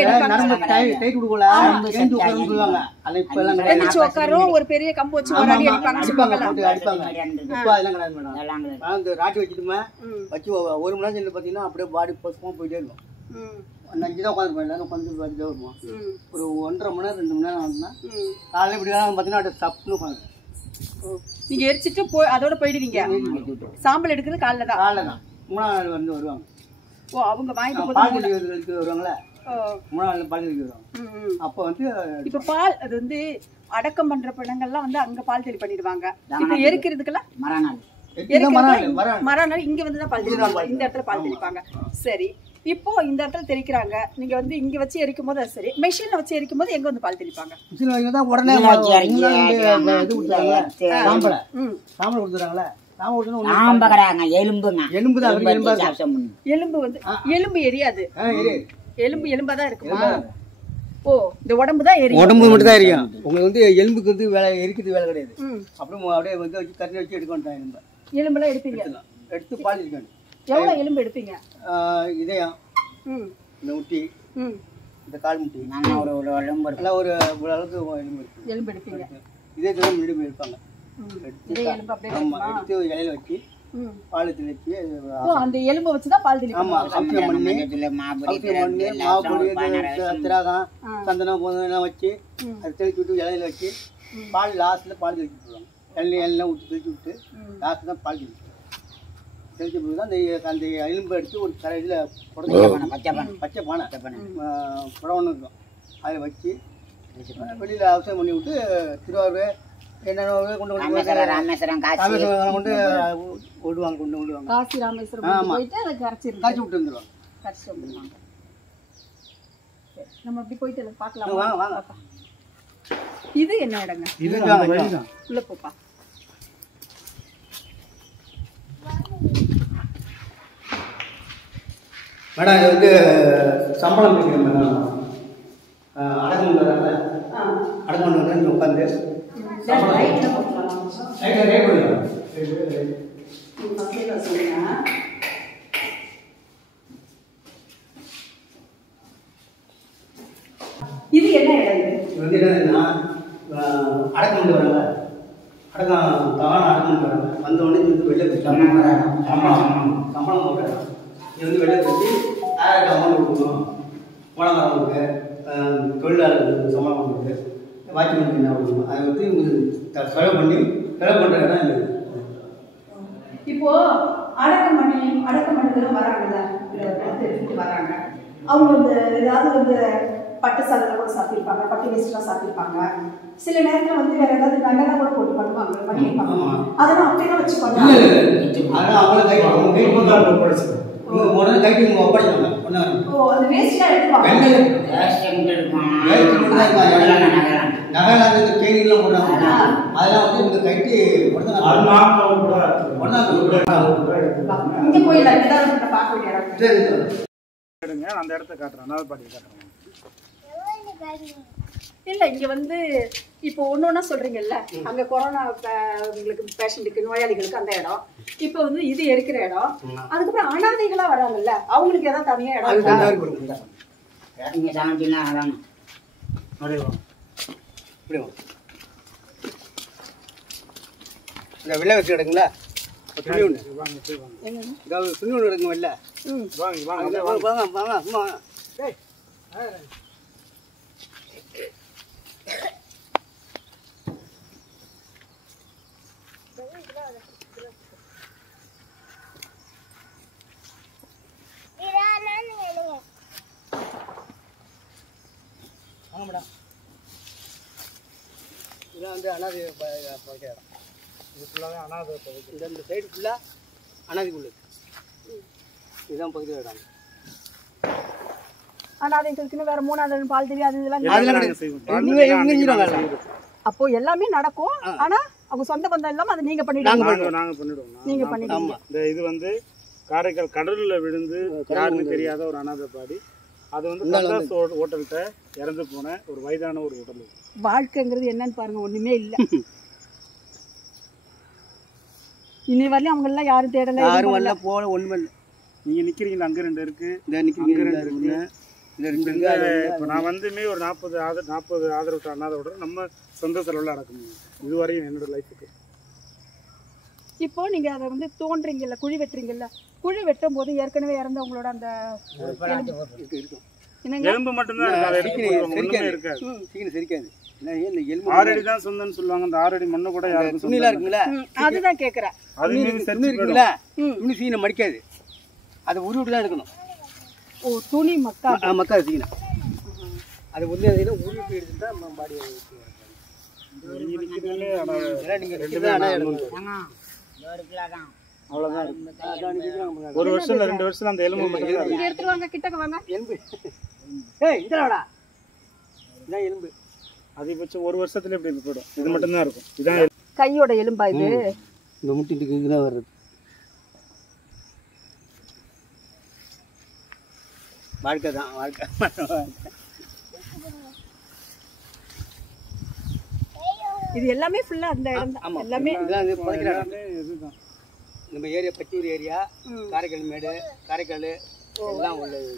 எந்திரிச்சு உட்காரும் ஒரு பெரிய கம்பு வச்சு ஒரு அடி ராட்டி வச்சுட்டுமா வச்சு 1 மணி நேரம் பாத்தீங்கன்னா அப்படியே பாடி பசுமா போயிட்டே இருக்கும். 5 தான் உட்காந்து எல்லாரும் உட்காந்து வருமா ஒரு 1.5 மணி நேரம் 2 மணி நேரம் ஆகுதுன்னா காலையில் இப்படி பார்த்தீங்கன்னா தப்புன்னு உட்காந்து நீங்க எரிச்சிட்டு அதோட போயிடுவீங்க. சாம்பல் எடுக்கிறது காலைல தான். 3ஆம் நாள் வந்து வருவாங்க. ஓ, அவங்க வாங்கிட்டு பால் தெளிக்கிறதுக்கு வருவாங்களே, 3ஆம் நாள் பால் தெளிக்க வருவாங்க. அப்போ வந்து இப்ப பால் அது வந்து அடக்கம் பண்ற பிணங்கள்லாம் வந்து அங்க பால் தெளி பண்ணிடுவாங்க. இப்ப எரிக்கிறதுக்கெல்லாம் மறுநாள் இங்க வந்துதான் பால் தெளிப்பாங்க. இந்த இடத்துல பால் தெளிப்பாங்க. சரி, இப்போ இந்த இடத்துல தெளிக்கிறாங்க. நீங்க வந்து இங்க வச்சு எரிக்கும் போது அது சரி. மெஷின்ல வச்சு எரிக்கும் போது எங்க வந்து பால் தெளிப்பாங்க? உடனே சாம்பலை கொடுத்துறாங்களே. எலும்பு வந்து எலும்பு எரியாது. எலும்பாதான் இருக்குமா? ஓ, இந்த உடம்பு தான் எரியும். உடம்பு மட்டும் தான் எரியும். உங்களுக்கு வந்து எலும்புக்கு வந்து வேலை எரிக்கிறது வேலை கிடையாது. அப்புறம் அப்படியே வந்து வச்சு கண்ணி வச்சு எடுக்க வேண்டாம். எலும்பெல்லாம் எடுப்பீங்க? எடுத்து பால் இருக்கணும். எவ்வளவு எலும்பு எடுப்பீங்க? இதயம், இந்த முட்டி, இந்த கால் முட்டி, ஒரு அளவுக்கு எலும்பு எடுப்பீங்க. இதே தான் முன்னாடி இருப்பாங்க. எடுத்து இலையில வச்சு பால் தெளிச்சு அந்த எலும்பை வச்சுதான் பால் தெளிப்பாங்க. திராகம் சந்தனம் எல்லாம் வச்சு அதை தெளிச்சு விட்டு இலையில வச்சு பால் லாஸ்ட்ல பால் தெளிச்சு விட்டுருவாங்க. எல்லாம் விட்டு தெளிச்சு விட்டு லாஸ்ட் தான் பால் தெளிச்சு தெளிச்ச பிறகு தான் அந்த எலும்பை எடுத்து ஒரு இதில் பச்சை பானை புடவன்னு இருக்கும். அதில் வச்சு வெளியில் அவசியம் பண்ணி விட்டு திருவாரூர் என்னென்ன கொண்டு விடுவாங்க. காசி ராமேஸ்வரம் போயிட்டு அதை காய்ச்சி விட்டு வந்துடுவாங்க. நம்ம அப்படி போயிட்டு பார்க்கலாம். வாங்க வாங்க. இது என்ன இடங்க? இதுதான் உள்ள போப்பா. மேடம் இது வந்து சம்பளம் பிடிக்கிறேன் மேடம். அடக்கம் பண்ணுறாங்க. அடக்கம் பண்ணுறது இங்கே உட்காந்து இது என்ன இடம்? இது வந்து வந்தோடனே இது வந்து வெளில சம்பளம் போட்டுறோம். இது வந்து வெளில கட்டி யாருக்கு அமௌண்ட் கொடுக்கணும், போனவங்களுக்கு தொழிலாளர்களுக்கு சம்பளம் கொடுக்குறது, வாட்ச்மேனுக்கு என்ன கொடுக்கணும், அதை வந்து இவங்க செலவு பண்ணுற இடம் இல்லை. இப்போ அடக்கம் வராங்கல்ல, எடுத்துட்டு வராங்க. அவங்க வந்து ஏதாவது வந்து பட்டு சாதனை கூட சாப்பிட்டிருப்பாங்க, பட்டு வேஸ்ட்லாம் சாப்பிட்டிருப்பாங்க. சில நேரத்தில் வந்து வேற ஏதாவது நகை கூட போட்டு பண்ணியிருப்பாங்க. அதெல்லாம் அப்படியெல்லாம் வச்சு பண்ணுவாங்க. அதெல்லாம் அவங்கள உடனே கைட்டு இவங்க ஒப்படைச்சாங்க. ஓ, அந்த வேஸ்ட்லாம் எடுத்துவாங்க. நகைலாம் கேணிலாம் போடுறாங்க. அதெல்லாம் வந்து இவங்க கைட்டு இங்கே போயிடலாம். ஏதாவது பார்க்க வேண்டிய எடுங்க, அந்த இடத்த காட்டுறேன், அனாதை பாடி காட்டுறேன். இல்லை, இங்கே வந்து இப்போ ஒன்று ஒன்றா சொல்கிறீங்கல்ல, அங்கே கொரோனா உங்களுக்கு பேஷண்ட்டுக்கு நோயாளிகளுக்கு அந்த இடம், இப்போ வந்து இது இருக்கிற இடம், அதுக்கப்புறம் அனாதைகளாக வராங்கல்ல, அவங்களுக்கு ஏதாவது தனியாக இடம் நீங்கள் சாமிலாம் அதான் இந்த வெள்ளை வச்சு கிடக்குங்களா, துணி ஒன்று துணி ஒன்று எடுங்க வெளில. வாங்க வாங்க வாங்க வாங்க. வாங்க மேடம். இதெல்லாம் வந்து அனாதை பகுதி இடம். இது ஃபுல்லாகவே அனாதை பகுதி. இந்த சைடு ஃபுல்லாக அனாதைக்குள்ளு. இதுதான் பகுதி இடம். அனாதைகளுக்குன்னு வேற மூணாவது பால் தெரியாது இதெல்லாம். அப்போ எல்லாமே நடக்கும். ஆனா அவங்க சொந்த பந்தம் இல்லாம அதை நீங்க பண்ணிடுவீங்க. நாங்க பண்ணிடுவோம். நீங்க பண்ணிடுவீங்க. இந்த இது வந்து காரைக்கால் கடல்ல விழுந்து யாருன்னு தெரியாத ஒரு அனாதை பாடி. அது வந்து கந்தாஸ் ஹோட்டல்கிட்ட இறந்து போன ஒரு வயதான ஒரு ஹோட்டல். வாழ்க்கைங்கிறது என்னன்னு பாருங்க, ஒண்ணுமே இல்லை. இன்னை வரலையும் அவங்க எல்லாம் யாரும் தேடல, யாரும் வரல, போல ஒண்ணுமே இல்லை. நீங்க நிக்கிறீங்களா, அங்க 2 இருக்கு, அங்க 2 இருக்கு. இப்போ நான் வந்துமே ஒரு 40 ஆதரவு அண்ணாதோட நம்ம சொந்த செலவில் அடக்க முடியும். இதுவரையும் என்னோட லைஃபுக்கு. இப்போ நீங்க அதை வந்து தோன்றீங்கல்ல, குழி வெட்டுறீங்கல்ல, குழி வெட்டும் போது ஏற்கனவே இறந்தவங்களோட அந்த எலும்பு மட்டும்தான் இருக்காது. 6 அடி தான் சொந்தம்னு சொல்லுவாங்க. அந்த 6 அடி மண்ணு கூட யாருக்கும் துணிலாம் இருக்குங்களா, அதுதான் கேட்குறேன். துணி இருக்குங்களா, துணி சீனை மடிக்காது, அதை உருவிட்டு தான் எடுக்கணும். ஓ, துணி மக்காது சீனை, அதை உருவிட்டு எடுத்துட்டு தான் பாடி. ஒரு வருஷம் 2 வருஷம் அந்த எலும்பு மட்டும் எடுத்துருவாங்க. கிட்டக்க வாங்க. எலும்பு இதாடா, இதான் எலும்பு. அதிகபட்சம் 1 வருஷத்துல இப்படி போயிடும். இது மட்டும் தான் இருக்கும். இதான் கையோட எலும்பா இது. இந்த முட்டிட்டு இதுதான் வருது. வாழ்க்கை தான் வாழ்க்கை. இது எல்லாமே ஃபுல்லா அந்த இடம் தான். எல்லாமே இதுதான் நம்ம ஏரியா பச்சூர் ஏரியா, காரைக்கால் மேடு, காரைக்கால் எல்லாம் உள்ளது.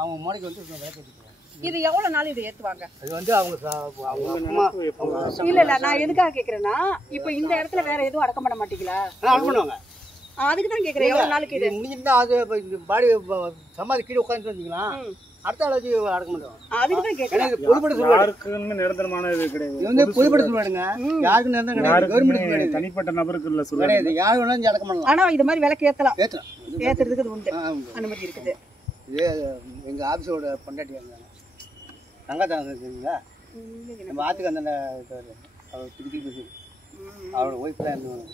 அவங்க மோடிக்கு வந்து விளக்கு. இது எவ்வளவு நாள் இதை ஏத்துவாங்க? அது வந்து அவங்க இல்ல நான் எதுக்காக கேக்குறேன்னா, இப்போ இந்த இடத்துல வேற எதுவும் அடக்கம் பண்ண மாட்டீங்களா? அடக்கம் பண்ணுவாங்க. அதுக்கு தான் கேக்குறேன், எவ்வளவு நாளுக்கு இது முடிஞ்சிருந்தா அது இந்த பாடி சமாதி கீழே உட்காந்து வந்தீங்களா, அடுத்த ஆள் வச்சு அடக்கம் பண்ணுவோம். அதுக்கு தான் கேக்குறேன். பொதுப்பட சொல்லுவாங்க, யாருக்குன்னு நிரந்தரமான இது கிடையாது. இது வந்து பொதுப்பட சொல்லுவாங்க, யாருக்கு நிரந்தரம் கிடையாது, கவர்மெண்ட் தனிப்பட்ட நபருக்கு இல்ல கிடையாது, யார் வேணாலும் அடக்கம் பண்ணலாம். ஆனா இது மாதிரி விளக்கு ஏத்தலாம், ஏத்தலாம், ஏத்துறதுக்கு உண்டு, அனுமதி இருக்குது. இது எங்க ஆபீஸோட பொண்டாட்டி வந்தாங்க, தங்கத்தான் இருக்குங்களா, நம்ம ஆத்துக்கு அந்த அவர் திருப்பி பேசி அவரோட ஒய்ஃப் தான் இருந்தவங்க.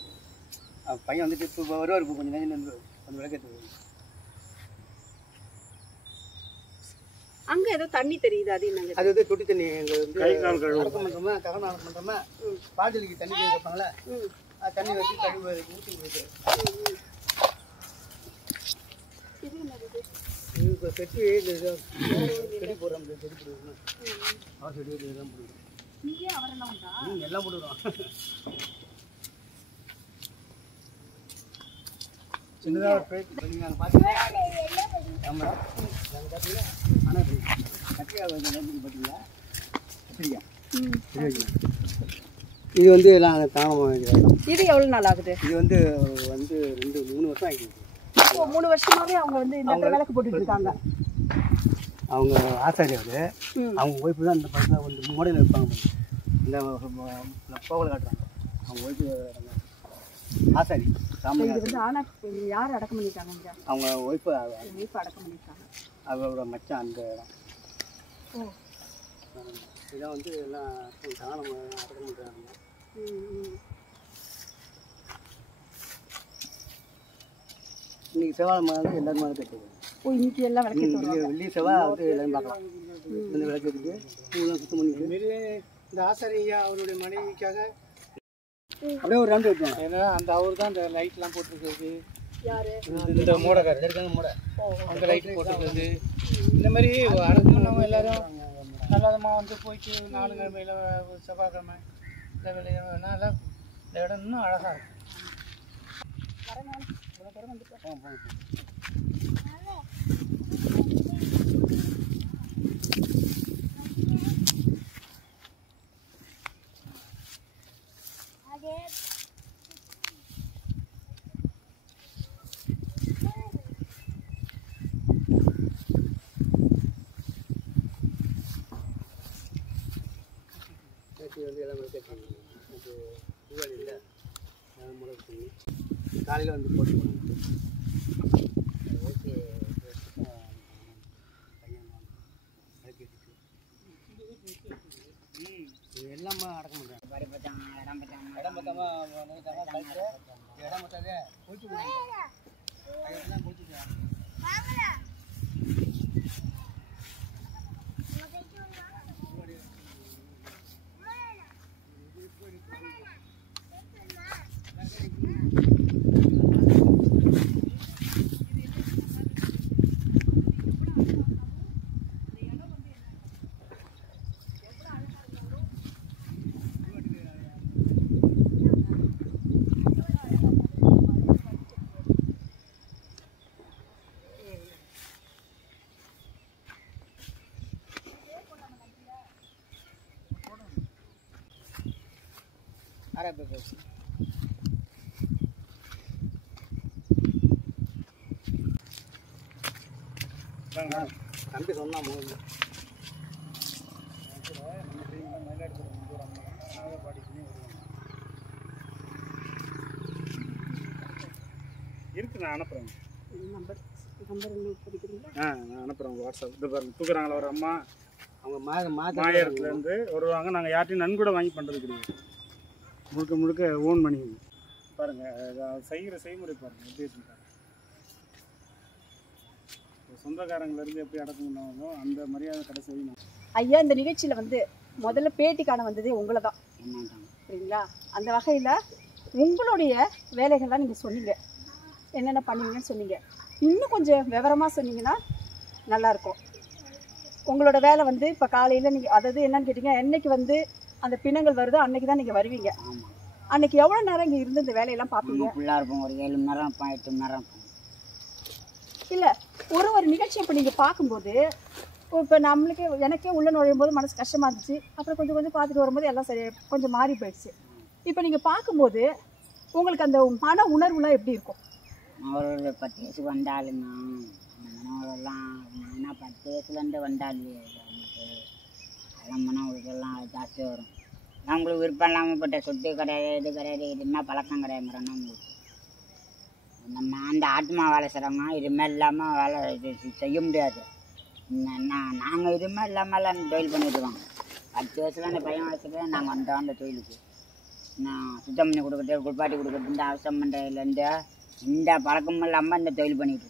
அவர் பையன் வந்துட்டு இப்போ வருவார், இப்போ கொஞ்சம் நேரம் வந்து அந்த விளக்கத்து. அங்க ஏதோ தண்ணி தெரியுது, அது என்னங்க? அது வந்து தொட்டி தண்ணி. எங்க வந்து அடக்கம் பண்ணுறோமா, தகவல் அடக்கம் பண்ணுறோமா, பாட்டிலுக்கு தண்ணி வைப்பாங்களே, அது தண்ணி வச்சு கழுவு ஊற்றி போயிட்டு இப்போ செட்டு செடி போடுறோம், செடி போடுவோம், அவன் செடி எல்லாம் போடுவோம், எல்லாம் போடுவோம். சின்னதாக நீங்கள் பார்த்தீங்கன்னா ஆமாம், நாங்கள் பார்த்தீங்கன்னா ஆனால் பார்த்தீங்களா கத்திரிக்காய் இது வந்து எல்லாம் தாமமாக வைக்கிறாங்க. இது எவ்வளோ நாள் ஆகுது? இது வந்து 2-3 வருஷம் ஆகிடுது. 3 வருஷமாவே அவங்க வந்து இந்த இடத்துல விளக்கு போட்டுட்டு இருக்காங்க. அவங்க ஆசாரியார் அவங்க ஒய்ஃபு தான் இந்த படத்தில் வந்து மூடையில் இருப்பாங்க. இந்த கோவில் காட்டுறாங்க அவங்க ஒய்ஃபு ஆசாரி யார் அடக்கம் பண்ணிட்டாங்க? அவங்க ஒய்ஃபு அடக்கம் பண்ணிட்டாங்க. அவரோட மச்சான் அந்த இடம். இதான் வந்து எல்லாம் தானம் அடக்கம் பண்ணுறாங்க. இன்னைக்கு செவ்வாய் வந்து எல்லாருமே விளக்கு எடுத்துருவோம். இன்னைக்கு எல்லாம் விளக்கு வெள்ளி செவ்வாய் வந்து எல்லாரும் பார்க்கலாம். இந்த விளக்கு எடுத்துட்டு பூலாம் சுத்தம் பண்ணிட்டு இந்த ஆசாரியா அவருடைய மனைவிக்காக அப்படியே ஒரு ரவுண்டு விட்டுருவாங்க. ஏன்னா அந்த அவர் தான் இந்த லைட்லாம் போட்டுருக்கிறது. யாரு? இந்த மூடைக்காரர் இருக்காங்க மூடை அந்த லைட்டு போட்டுருக்கிறது. இந்த மாதிரி அடக்கம் பண்ணவங்க எல்லாரும் நல்லதமாக வந்து போயிட்டு 4 கிழமையில் செவ்வாய்க்கிழமை இந்த வேலையினால இந்த இடம் இன்னும் அழகாக இருக்கும். வந்து எல்லாமே கேட்பாங்க. இது தீபாவளி இல்லை முளகு தண்ணி காலையில் வந்து போட்டு போனாங்க. ஓகே எல்லாமே அடக்க முடியாது. இடம் பத்தாம இடம் பத்தாதே போச்சு போச்சு. தம்பி சொன்னா இருக்கு, நான் அனுப்புறேன். நான் அனுப்புறேன் வாட்ஸ்அப். இது பாருங்க தூக்குறாங்களா ஒரு அம்மா, அவங்க மாயத்துலேருந்து வருவாங்க. நாங்கள் யார்ட்டையும் நன்கூட வாங்கி பண்ணுறது கிடையாது, முழுக்க முழுக்க ஓன் பண்ணி பாருங்கள். செய்கிற செய்முறை பாருங்கள் எப்படி இருக்குங்க. சொந்தக்காரங்கலேருந்து எப்படி அடக்கம் பண்ணாங்களோ அந்த மரியாதை கடை செய்யணும். ஐயா, இந்த நிகழ்ச்சியில் வந்து முதல்ல பேட்டி காண வந்ததே உங்களை தான், சரிங்களா? அந்த வகையில் உங்களுடைய வேலைகள்லாம் நீங்கள் சொன்னீங்க, என்னென்ன பண்ணுவீங்கன்னு சொன்னீங்க. இன்னும் கொஞ்சம் விவரமாக சொன்னீங்கன்னா நல்லாயிருக்கும். உங்களோட வேலை வந்து இப்போ காலையில் நீங்கள் அதாவது என்னன்னு கேட்டிங்க, என்னைக்கு வந்து அந்த பிணங்கள் வருதோ அன்னைக்கு தான் நீங்கள் வருவீங்க. அன்னைக்கு எவ்வளோ நேரம் இங்கே இருந்து இந்த வேலையெல்லாம் பார்ப்பீங்க? ஃபுல்லாக இருக்கும், ஒரு 7 மணி நேரம் 8 மணி நேரம் இல்லை. ஒரு நிகழ்ச்சி இப்போ நீங்கள் பார்க்கும்போது இப்போ நம்மளுக்கே எனக்கே உள்ளே நுழையும் போது மனசு கஷ்டமாக இருந்துச்சு. அப்புறம் கொஞ்சம் கொஞ்சம் பார்த்துட்டு வரும்போது எல்லாம் சரி கொஞ்சம் மாறி போயிடுச்சு. இப்போ நீங்கள் பார்க்கும்போது உங்களுக்கு அந்த மன உணர்வுலாம் எப்படி இருக்கும்? ஒரு 10 வயசுக்கு வந்தாலுங்க அந்த மனவெல்லாம் நான் 10 வயசுலேருந்து வந்தால் இல்லையே நமக்கு அதெல்லாம் மன உணர்வுலாம் ஜாஸ்தியாக வரும். நான் உங்களுக்கு விருப்பம் இல்லாமல் பட்ட சொத்து கிடையாது, இது கிடையாது, இதுமாதிரி பழக்கம் கிடையாதுன்னா உங்களுக்கு நம்ம அந்த ஆத்மா வேலை செய்கிறோமா, இதுமாதிரி இல்லாமல் வேலை இது செய்ய முடியாது. நாங்கள் இதுமாதிரி இல்லாமல் அந்த தொழில் பண்ணிட்டுருக்கோம். 10 வயசுல அந்த பையன் வயசுல நாங்கள் வந்தோம் அந்த தொழிலுக்கு. நான் சுத்தம் பண்ணி கொடுக்குறது, குளிப்பாட்டி கொடுக்குறது, இந்த அவசரம் பண்ணுறதுலேருந்து இந்த பழக்கமும் இல்லாமல் இந்த தொழில் பண்ணிட்டு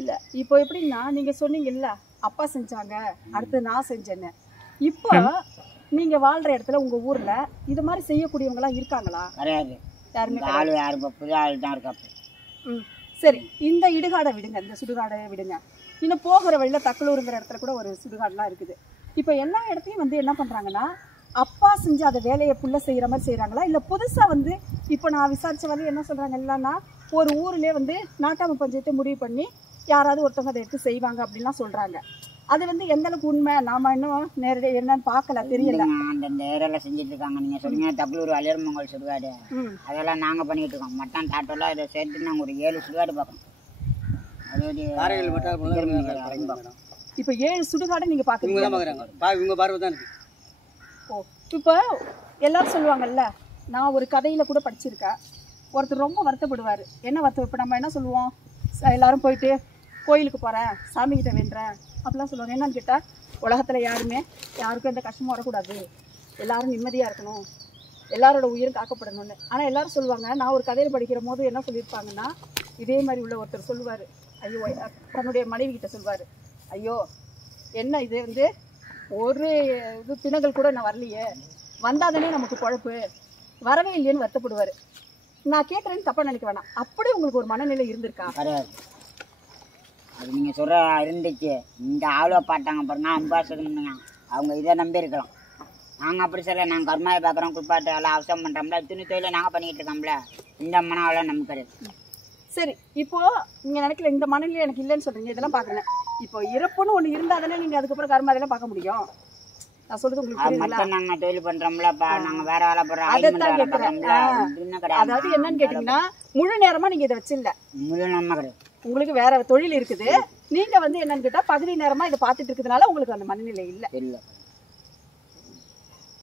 இல்லை. இப்போ எப்படின்னா நீங்கள் சொன்னீங்கல்ல அப்பா செஞ்சாங்க அடுத்து நான் செஞ்சேன்னு. இப்போ நீங்கள் வாழ்கிற இடத்துல உங்கள் ஊரில் இது மாதிரி செய்யக்கூடியவங்களாம் இருக்காங்களா? கிடையாது, யாருமே ஆள் யாரு புது ஆள் தான் இருக்காப்பு. சரி, இந்த இடுகாடை விடுங்க, இந்த சுடுகாடை விடுங்க. இன்னும் போகிற வழியில் தக்கலூருங்கிற இடத்துல கூட ஒரு சுடுகாடெலாம் இருக்குது. இப்போ எல்லா இடத்தையும் வந்து என்ன பண்ணுறாங்கன்னா அப்பா செஞ்சு அதை வேலையை புள்ள செய்கிற மாதிரி செய்கிறாங்களா, இல்லை புதுசாக வந்து இப்போ நான் விசாரித்த வரையும் என்ன சொல்கிறாங்க இல்லைன்னா ஒரு ஊர்லேயே வந்து நாட்டாமை பஞ்சாயத்தை முடிவு பண்ணி யாராவது ஒருத்தவங்க அதை எடுத்து செய்வாங்க அப்படின்லாம் சொல்கிறாங்க. அது வந்து எந்த அளவுக்கு உண்மை, நாம இன்னும் நேரடியாக என்னன்னு பார்க்கல, தெரியல. அந்த ஏரியாவில் செஞ்சுட்டு இருக்காங்க. நீங்கள் சொன்னீங்க தப்பலூர் அலியர்மங்கல் சுடுகாடு, அதெல்லாம் நாங்கள் பண்ணிட்டு இருக்கோம். மட்டன் டாட்டோலாம் இதை சேர்த்து நாங்கள் ஒரு 7 சுடுகாடு பார்க்கணும். அதோடைய இப்போ 7 சுடுகாடு நீங்கள் பார்க்குறீங்க. இவங்க பார்வை தான் இருக்கு. ஓ, இப்போ எல்லாரும் சொல்லுவாங்கல்ல, நான் ஒரு கதையில் கூட படிச்சிருக்கேன். ஒருத்தர் ரொம்ப வருத்தப்படுவார். என்ன வருத்தம்? இப்போ நம்ம என்ன சொல்லுவோம், எல்லாரும் போயிட்டு கோயிலுக்கு போகிறேன், சாமிகிட்ட வேண்டுறேன் அப்படிலாம் சொல்லுவாங்க. என்னன்னு கேட்டால், உலகத்தில் யாருக்கும் எந்த கஷ்டமும் வரக்கூடாது, எல்லாரும் நிம்மதியாக இருக்கணும், எல்லாரோட உயிரும் காக்கப்படணும்னு. ஆனால் எல்லாரும் சொல்லுவாங்க, நான் ஒரு கதையில் படிக்கிற போது என்ன சொல்லியிருப்பாங்கன்னா, இதே மாதிரி உள்ள ஒருத்தர் சொல்லுவார், ஐயோ தன்னுடைய மனைவி கிட்ட சொல்லுவார், ஐயோ என்ன இது வந்து ஒரு இது பிணங்கள் கூட நான் வரலையே, வந்தாதானே நமக்கு குழப்பு, வரவே இல்லையேன்னு வருத்தப்படுவார். நான் கேட்குறேன்னு தப்பாக நினைக்க வேணாம். அப்படி உங்களுக்கு ஒரு மனநிலை இருந்திருக்கா? கிடையாது. அது நீங்கள் சொல்கிற இருந்துச்சு. இந்த ஆளோ பாட்டாங்க பாருங்க, அம்பாசகம்னுங்க, அவங்க இதை நம்பி இருக்கலாம். நாங்கள் அப்படி சொல்ல, நாங்கள் கர்மாவை பார்க்குறோம், குளிப்பாட்டு எல்லாம் அவசரம் பண்ணுறோம்ல, துணி தொழிலை நாங்கள் பண்ணிக்கிட்டு இருக்கோம்ல, இந்த மனம் நமக்கு கிடையாது. சரி, இப்போது நீங்கள் நினைக்கல இந்த மனநிலை எனக்கு இல்லைன்னு சொல்கிறீங்க, இதெல்லாம் பார்க்குறேன். இப்போ இறப்புன்னு ஒன்று இருந்தால் தானே நீங்கள் அதுக்கப்புறம் கர்மா அதெல்லாம் பார்க்க முடியும். நான் சொல்றது உங்களுக்கு மட்டும் நாங்கள் தொழில் பண்ணுறோம்லப்பா, நாங்கள் வேற வேலை போடுறோம். அதாவது என்னன்னு கேட்டிங்கன்னா, முழு நேரமாக நீங்கள் இதை வச்சில்ல, முழு நேரமாக கிடையாது. உங்களுக்கு வேற தொழில் இருக்குது, நீங்கள் வந்து என்னன்னு கேட்டால் பகுதி நேரமாக இதை பார்த்துட்டு இருக்கிறதுனால உங்களுக்கு அந்த மனநிலை இல்லை. இல்லை.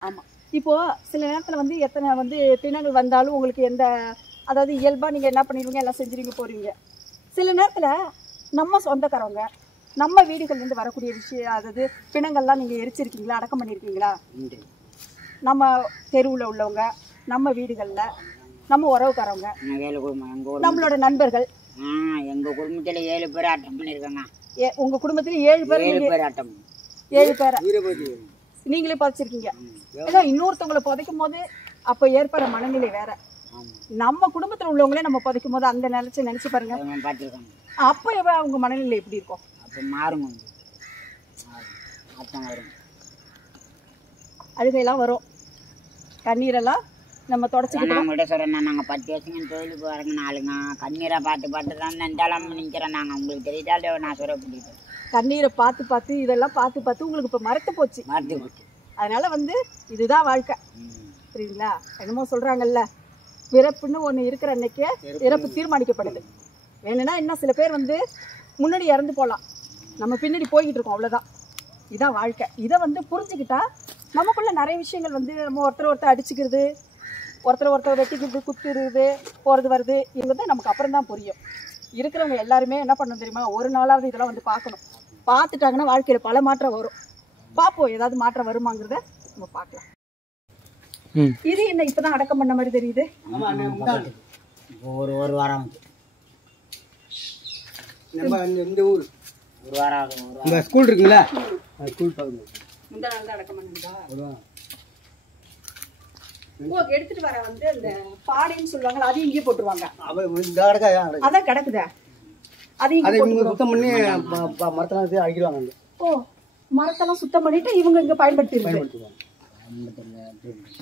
ஆமாம். இப்போது சில நேரத்தில் வந்து எத்தனை வந்து பிணங்கள் வந்தாலும் உங்களுக்கு எந்த, அதாவது இயல்பாக நீங்கள் என்ன பண்ணிடுவீங்க, எல்லாம் செஞ்சுருவீங்க போகிறீங்க. சில நேரத்தில் நம்ம சொந்தக்காரவங்க நம்ம வீடுகள்லேருந்து வரக்கூடிய விஷயம், அதாவது பிணங்கள்லாம் நீங்கள் எரிச்சிருக்கீங்களா, அடக்கம் பண்ணியிருக்கீங்களா? நம்ம தெருவில் உள்ளவங்க, நம்ம வீடுகளில் நம்ம உறவுக்காரவங்க, நம்மளோட நண்பர்கள். எங்கள் குடும்பத்தில் 7 பேர் அட்டம் பண்ணியிருக்காங்க. உங்கள் குடும்பத்தில் 7 பேர் அட்டம், 7 பேரை நீங்களே புதைச்சிருக்கீங்க. ஏன்னா இன்னொருத்தவங்களை புதைக்கும் போது அப்போ ஏற்படுற மனநிலை வேற. நம்ம குடும்பத்தில் உள்ளவங்களே நம்ம புதைக்கும் போது அந்த நினைச்சு பாருங்க, பார்த்துருக்காங்க. அப்போ அவங்க மனநிலை எப்படி இருக்கும்? அப்போ மாறும், வரும், அழுகையெல்லாம் வரும், கண்ணீரெல்லாம் நம்ம தொடச்சிக்கிட்டு. நம்மகிட்ட சொல்கிறேன், நாங்கள் 10 வருஷம் தொழிலுக்கு வரங்க நாளுங்க, கண்ணீரை பார்த்து தான் நெஞ்சாலாம் நிற்கிறேன். நாங்கள் உங்களுக்கு தெரியுதா நான் சொல்ல பிடிக்கிறேன். கண்ணீரை பார்த்து இதெல்லாம் பார்த்து உங்களுக்கு இப்போ மறத்து போச்சு. அதனால வந்து இதுதான் வாழ்க்கை, புரியுதுங்களா? என்னமோ சொல்றாங்கல்ல, பிறப்புன்னு ஒன்று இருக்கிற அன்னைக்கே இறப்பு தீர்மானிக்கப்படுது. வேணும்னா இன்னும் சில பேர் வந்து முன்னாடி இறந்து போகலாம், நம்ம பின்னாடி போய்கிட்டு இருக்கோம், அவ்வளோதான். இதான் வாழ்க்கை. இதை வந்து புரிஞ்சுக்கிட்டா நமக்குள்ள நிறைய விஷயங்கள் வந்து நம்ம ஒருத்தர் அடிச்சுக்கிறது, ஒருத்தர் வெட்டிக்கிறது, குத்துறது, போகிறது வருது, இவங்க தான் நமக்கு அப்புறம் தான் புரியும். இருக்கிறவங்க எல்லாருமே என்ன பண்ணணும் தெரியுமா, ஒரு நாளாவது இதெல்லாம் வந்து பார்க்கணும். பார்த்துட்டாங்கன்னா வாழ்க்கையில் பல மாற்றம் வரும். பார்ப்போம், ஏதாவது மாற்றம் வருமாங்கிறத நம்ம பார்க்கலாம். இது என்ன இப்பதான் அடக்கம் பண்ண மாதிரி தெரியுது? ஒரு வாரம் இந்த ஊர் ஒரு வாரம் இந்த ஸ்கூல் இருக்குங்களா, ஸ்கூல் பார்க்கணும். இந்த நாள் தான் அடக்கம் பண்ணுங்களா? எடுத்துட்டு வர வந்து அந்த பாடைன்னு சொல்லுவாங்க, அதையும் இங்கே போட்டுருவாங்க. அதான் கிடக்குதா, அதையும் சுத்தம் பண்ணி மரத்தெல்லாம் அடிக்கிறாங்க. ஓ, மரத்தெல்லாம் சுத்தம் பண்ணிட்டு இவங்க இங்க பயன்படுத்திடுவாங்க.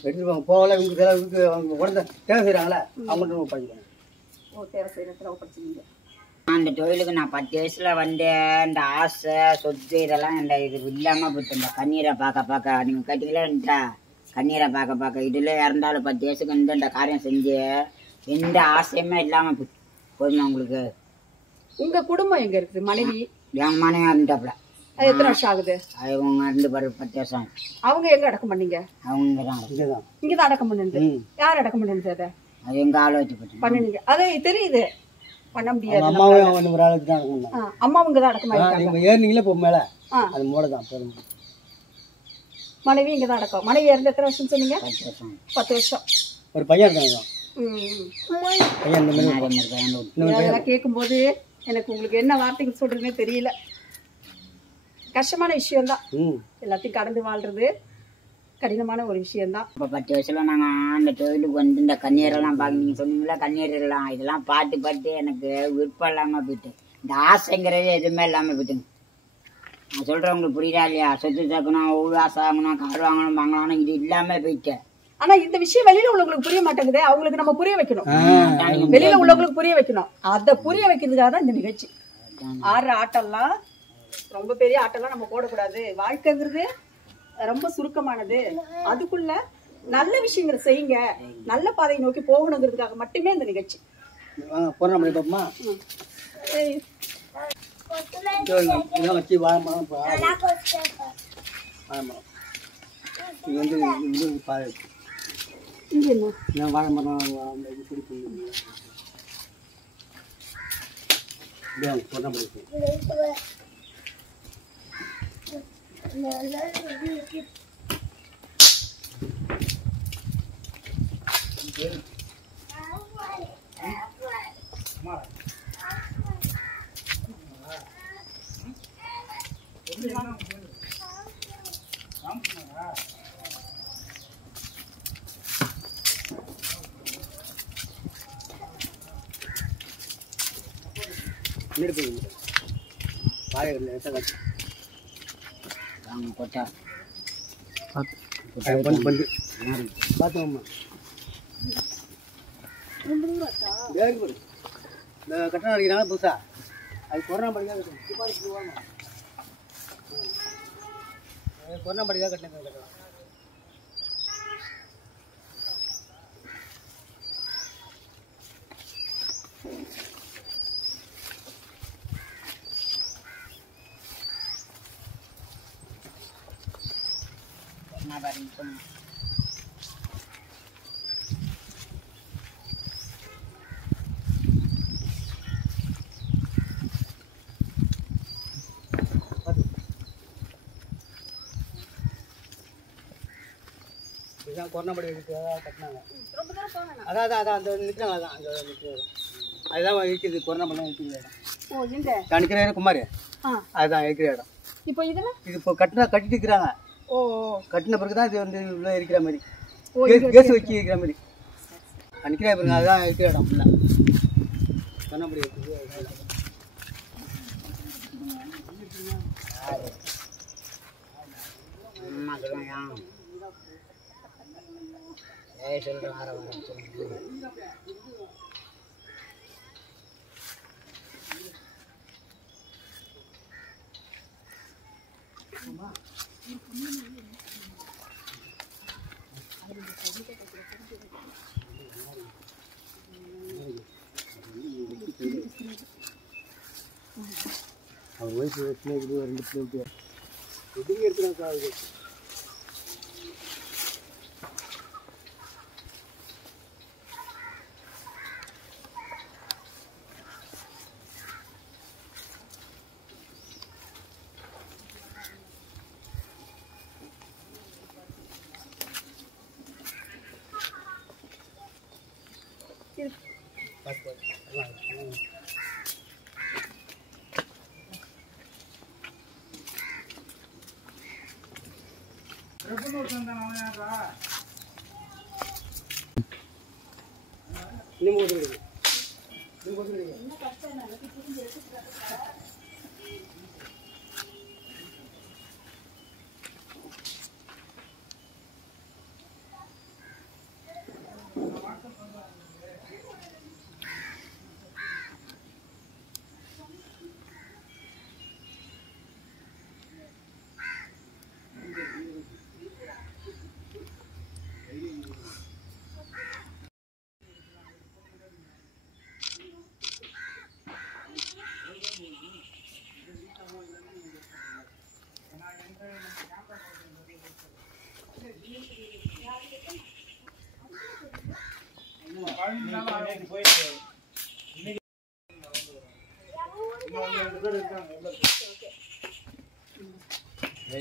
எடுத்துருவாங்க போகல, இவங்களுக்கு அவங்க உடனே தேவை செய்யறாங்களா, அவங்க படிக்கிறாங்க. ஓ, தேவை செய்யறதுல படிச்சுங்க. அந்த தொழிலுக்கு நான் 10 வயசுல வந்து இந்த ஆசை சொத்து இதெல்லாம் இந்த இது இல்லாமல் போட்டு இந்த கண்ணீரை பார்க்க நீங்கள் கட்டிக்கலன்ட்டா கண்ணீரை பார்க்க இதில் இறந்தாலும் 10 வயசுக்கு வந்து இந்த காரியம் செஞ்சு எந்த ஆசையுமே இல்லாமல் போதுமா உங்களுக்கு? உங்க குடும்பம் எங்க இருக்குது? மனைவி? என் மனைவி இருந்துட்டாப்ல. அது எத்தனை வருஷம் ஆகுது? அவங்க இருந்து 10 வருஷம். அவங்க எங்க அடக்கம் பண்ணீங்க? அவங்க இங்கதான் அடக்கம் பண்ணுது. யார் அடக்கம் பண்ணுது? அதை அது எங்க ஆலோசிச்சு பண்ணுங்க. அது தெரியுது, பண்ண முடியாது. அம்மாவுங்க தான் அடக்கம் மனைவி இங்க தான் அடக்கம். மனைவி இறந்து எத்தனை வருஷம் சொன்னீங்க? 10 வருஷம். ஒரு பையன் இருக்காங்க. அதெல்லாம் கேட்கும்போது எனக்கு உங்களுக்கு என்ன வார்த்தைகள் சொல்றதுன்னே தெரியல. கஷ்டமான விஷயம்தான், எல்லாத்தையும் கடந்து வாழ்றது கடினமான ஒரு விஷயம்தான். இப்போ 10 வயசுல நாங்கள் அந்த தொழிலுக்கு வந்து இந்த கண்ணீரெல்லாம் பார்க்க, நீங்கள் சொன்னீங்களா கண்ணீர் எல்லாம், இதெல்லாம் பார்த்து எனக்கு விருப்பம் இல்லாமல் போயிட்டு, இந்த ஆசைங்கிறது எதுவுமே இல்லாமல் போயிட்டுங்க. நான் சொல்கிறேன், உங்களுக்கு புரியுதா இல்லையா? சொத்து சேர்க்கணும், ஊழ் ஆசை வாங்கணும், கார் வாங்கணும், இது இல்லாமல் போயிட்டு. ஆனா இந்த விஷயம் வெளியில உள்ளவங்களுக்கு புரிய மாட்டேங்குது, அவங்களுக்கு நம்ம புரிய வைக்கணும். வெளியில உள்ளவங்களுக்கு புரிய வைக்கணும். அதை புரிய வைக்கிறதுக்காக தான் இந்த நிகழ்ச்சி. ஆடுற ஆட்டம்லாம் ரொம்ப பெரிய ஆட்டெல்லாம் நம்ம போடக்கூடாது. வாழ்க்கைங்கிறது ரொம்ப சுருக்கமானது. அதுக்குள்ள நல்ல விஷயங்களை செய்யுங்க, நல்ல பாதையை நோக்கி போகணுங்கிறதுக்காக மட்டுமே இந்த நிகழ்ச்சி. போன மாதிரி பாப்பமா இதெல்லாம் வச்சு வாழைமரம் வாழைமரம் இது வந்து இது பாரு வாழை மரம் இது பிடிக்கும் சொன்ன பிடிக்கும். கட்டணம் அடிக்கிறாங்க புதுசா அது கொரோனா படிக்காக கொரோனா படிக்காக கட்டணம் கொரோனா படி கட்டினாங்க. அதான் அந்த நிற்கிறாங்க. அதான் அங்கே நிற்கிறாங்க. அதுதான் இருக்குது கொரோனா பண்ண இருக்கிற இடம். நிற்கிற இடம் குமார் அதுதான் இருக்கிற இடம். இப்போ இதெல்லாம் இது இப்போ கட்டிட்டு இருக்கிறாங்க. கட்டின பிறகு தான் இது வந்து உள்ள இருக்கிற மாதிரி கேஸ் வச்சு இருக்கிற மாதிரி நிற்கிற பிறகு அதுதான் இருக்கிற இடம் ஃபுல்லாக கொரோனா படி இருக்குது. அவர் வயசு ரெண்டு பிள்ளைங்க எதுவும் எடுத்துனாக்கா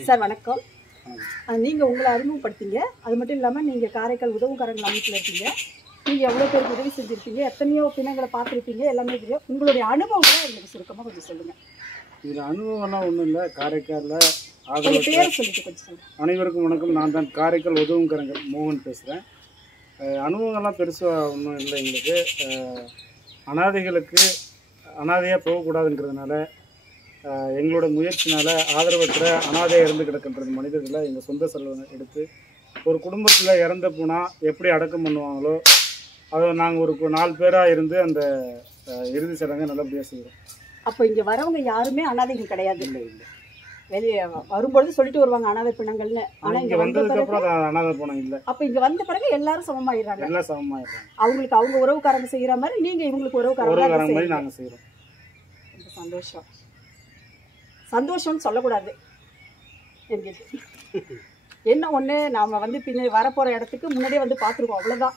சார் வணக்கம். நீங்கள் உங்களை அறிமுகப்படுத்திங்க. அது மட்டும் இல்லாமல் நீங்கள் காரைக்கால் உதவுக்காரங்கள் அமைப்பில் இருக்கீங்க. நீங்கள் எவ்வளோ பேருக்கு உதவி செஞ்சுருப்பீங்க, எத்தனையோ பிணங்களை பார்த்துருப்பீங்க, எல்லாமே தெரியும். உங்களுடைய அனுபவங்களை எங்களுக்கு சுருக்கமாக கொஞ்சம் சொல்லுங்கள். இதில் அனுபவம்லாம் ஒன்றும் இல்லை. காரைக்காலில் பேர் சொல்லிட்டு கொஞ்சம் சொல்லுங்கள். அனைவருக்கும் வணக்கம். நான் தான் காரைக்கால் உதவுக்காரங்கள் மோகன் பேசுகிறேன். அனுபவங்கள்லாம் பெருசாக ஒன்றும் இல்லை எங்களுக்கு. அனாதைகளுக்கு அனாதையாக போகக்கூடாதுங்கிறதுனால எங்களோட முயற்சினால் ஆதரவற்ற அனாதையாக இருந்து கிடக்கின்றது மனிதர்களை எங்கள் சொந்த செலவை எடுத்து ஒரு குடும்பத்தில் இறந்து போனால் எப்படி அடக்கம் பண்ணுவாங்களோ அதை நாங்கள் ஒரு 4 பேராக இருந்து அந்த இறுதி சடங்கை நல்லபடியாக செய்கிறோம். அப்போ இங்கே வரவங்க யாருமே அனாதைகள் கிடையாது. வெளியே வரும்பொழுது சொல்லிட்டு வருவாங்க அனாதை பிணங்கள்னு. ஆனால் இங்கே வந்ததுக்கு அப்புறம் அனாதை பிணம் இல்லை. அப்போ இங்கே வந்த பிறகு எல்லாரும் சமமாயிடுறாங்க. எல்லாம் சமமாயிடுறாங்க. அவங்களுக்கு அவங்க உறவுக்காரங்க செய்கிற மாதிரி நீங்கள் இவங்களுக்கு உறவுக்காரங்க மாதிரி நாங்கள் செய்கிறோம். ரொம்ப சந்தோஷம். சந்தோஷம்னு சொல்லக்கூடாது. எனக்கு என்ன ஒன்று, நாம் வந்து பின்னாடி வரப்போகிற இடத்துக்கு முன்னாடியே வந்து பார்த்துருக்கோம், அவ்வளோதான்.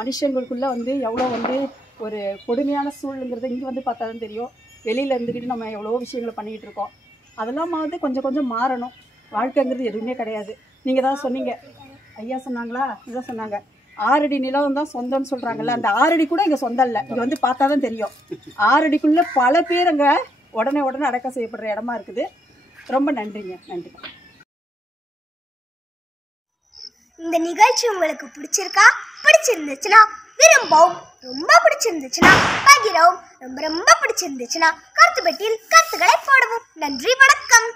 மனுஷங்களுக்குள்ளே வந்து எவ்வளோ வந்து ஒரு கொடுமையான சூழ்நிலைங்கிறத இங்கே வந்து பார்த்தா தான் தெரியும். வெளியில் இருந்துக்கிட்டு நம்ம எவ்வளோ விஷயங்களை பண்ணிக்கிட்டு இருக்கோம். அதெல்லாம் வந்து கொஞ்சம் கொஞ்சம் மாறணும். வாழ்க்கைங்கிறது எதுவுமே கிடையாது. நீங்கள் தான் சொன்னீங்க, ஐயா சொன்னாங்களா, இதான் சொன்னாங்க, 6 அடி நிலம் தான் சொந்தம்னு சொல்கிறாங்கல்ல, அந்த 6 அடி கூட இங்கே சொந்தம் இல்லை. இங்கே வந்து பார்த்தா தான் தெரியும். 6 அடிக்குள்ளே பல பேர் அங்கே உடனே அடக்கம் செய்யப்படுற இடமா இருக்குது. ரொம்ப நன்றிங்க. நன்றி. இந்த நிகழ்ச்சி உங்களுக்கு பிடிச்சிருந்துச்சுன்னா விரும்பவும், ரொம்ப பிடிச்சிருந்துச்சுன்னா பகிரவும், ரொம்ப பிடிச்சிருந்துச்சுன்னா கருத்து பெட்டியில் கருத்துக்களை போடவும். நன்றி, வணக்கம்.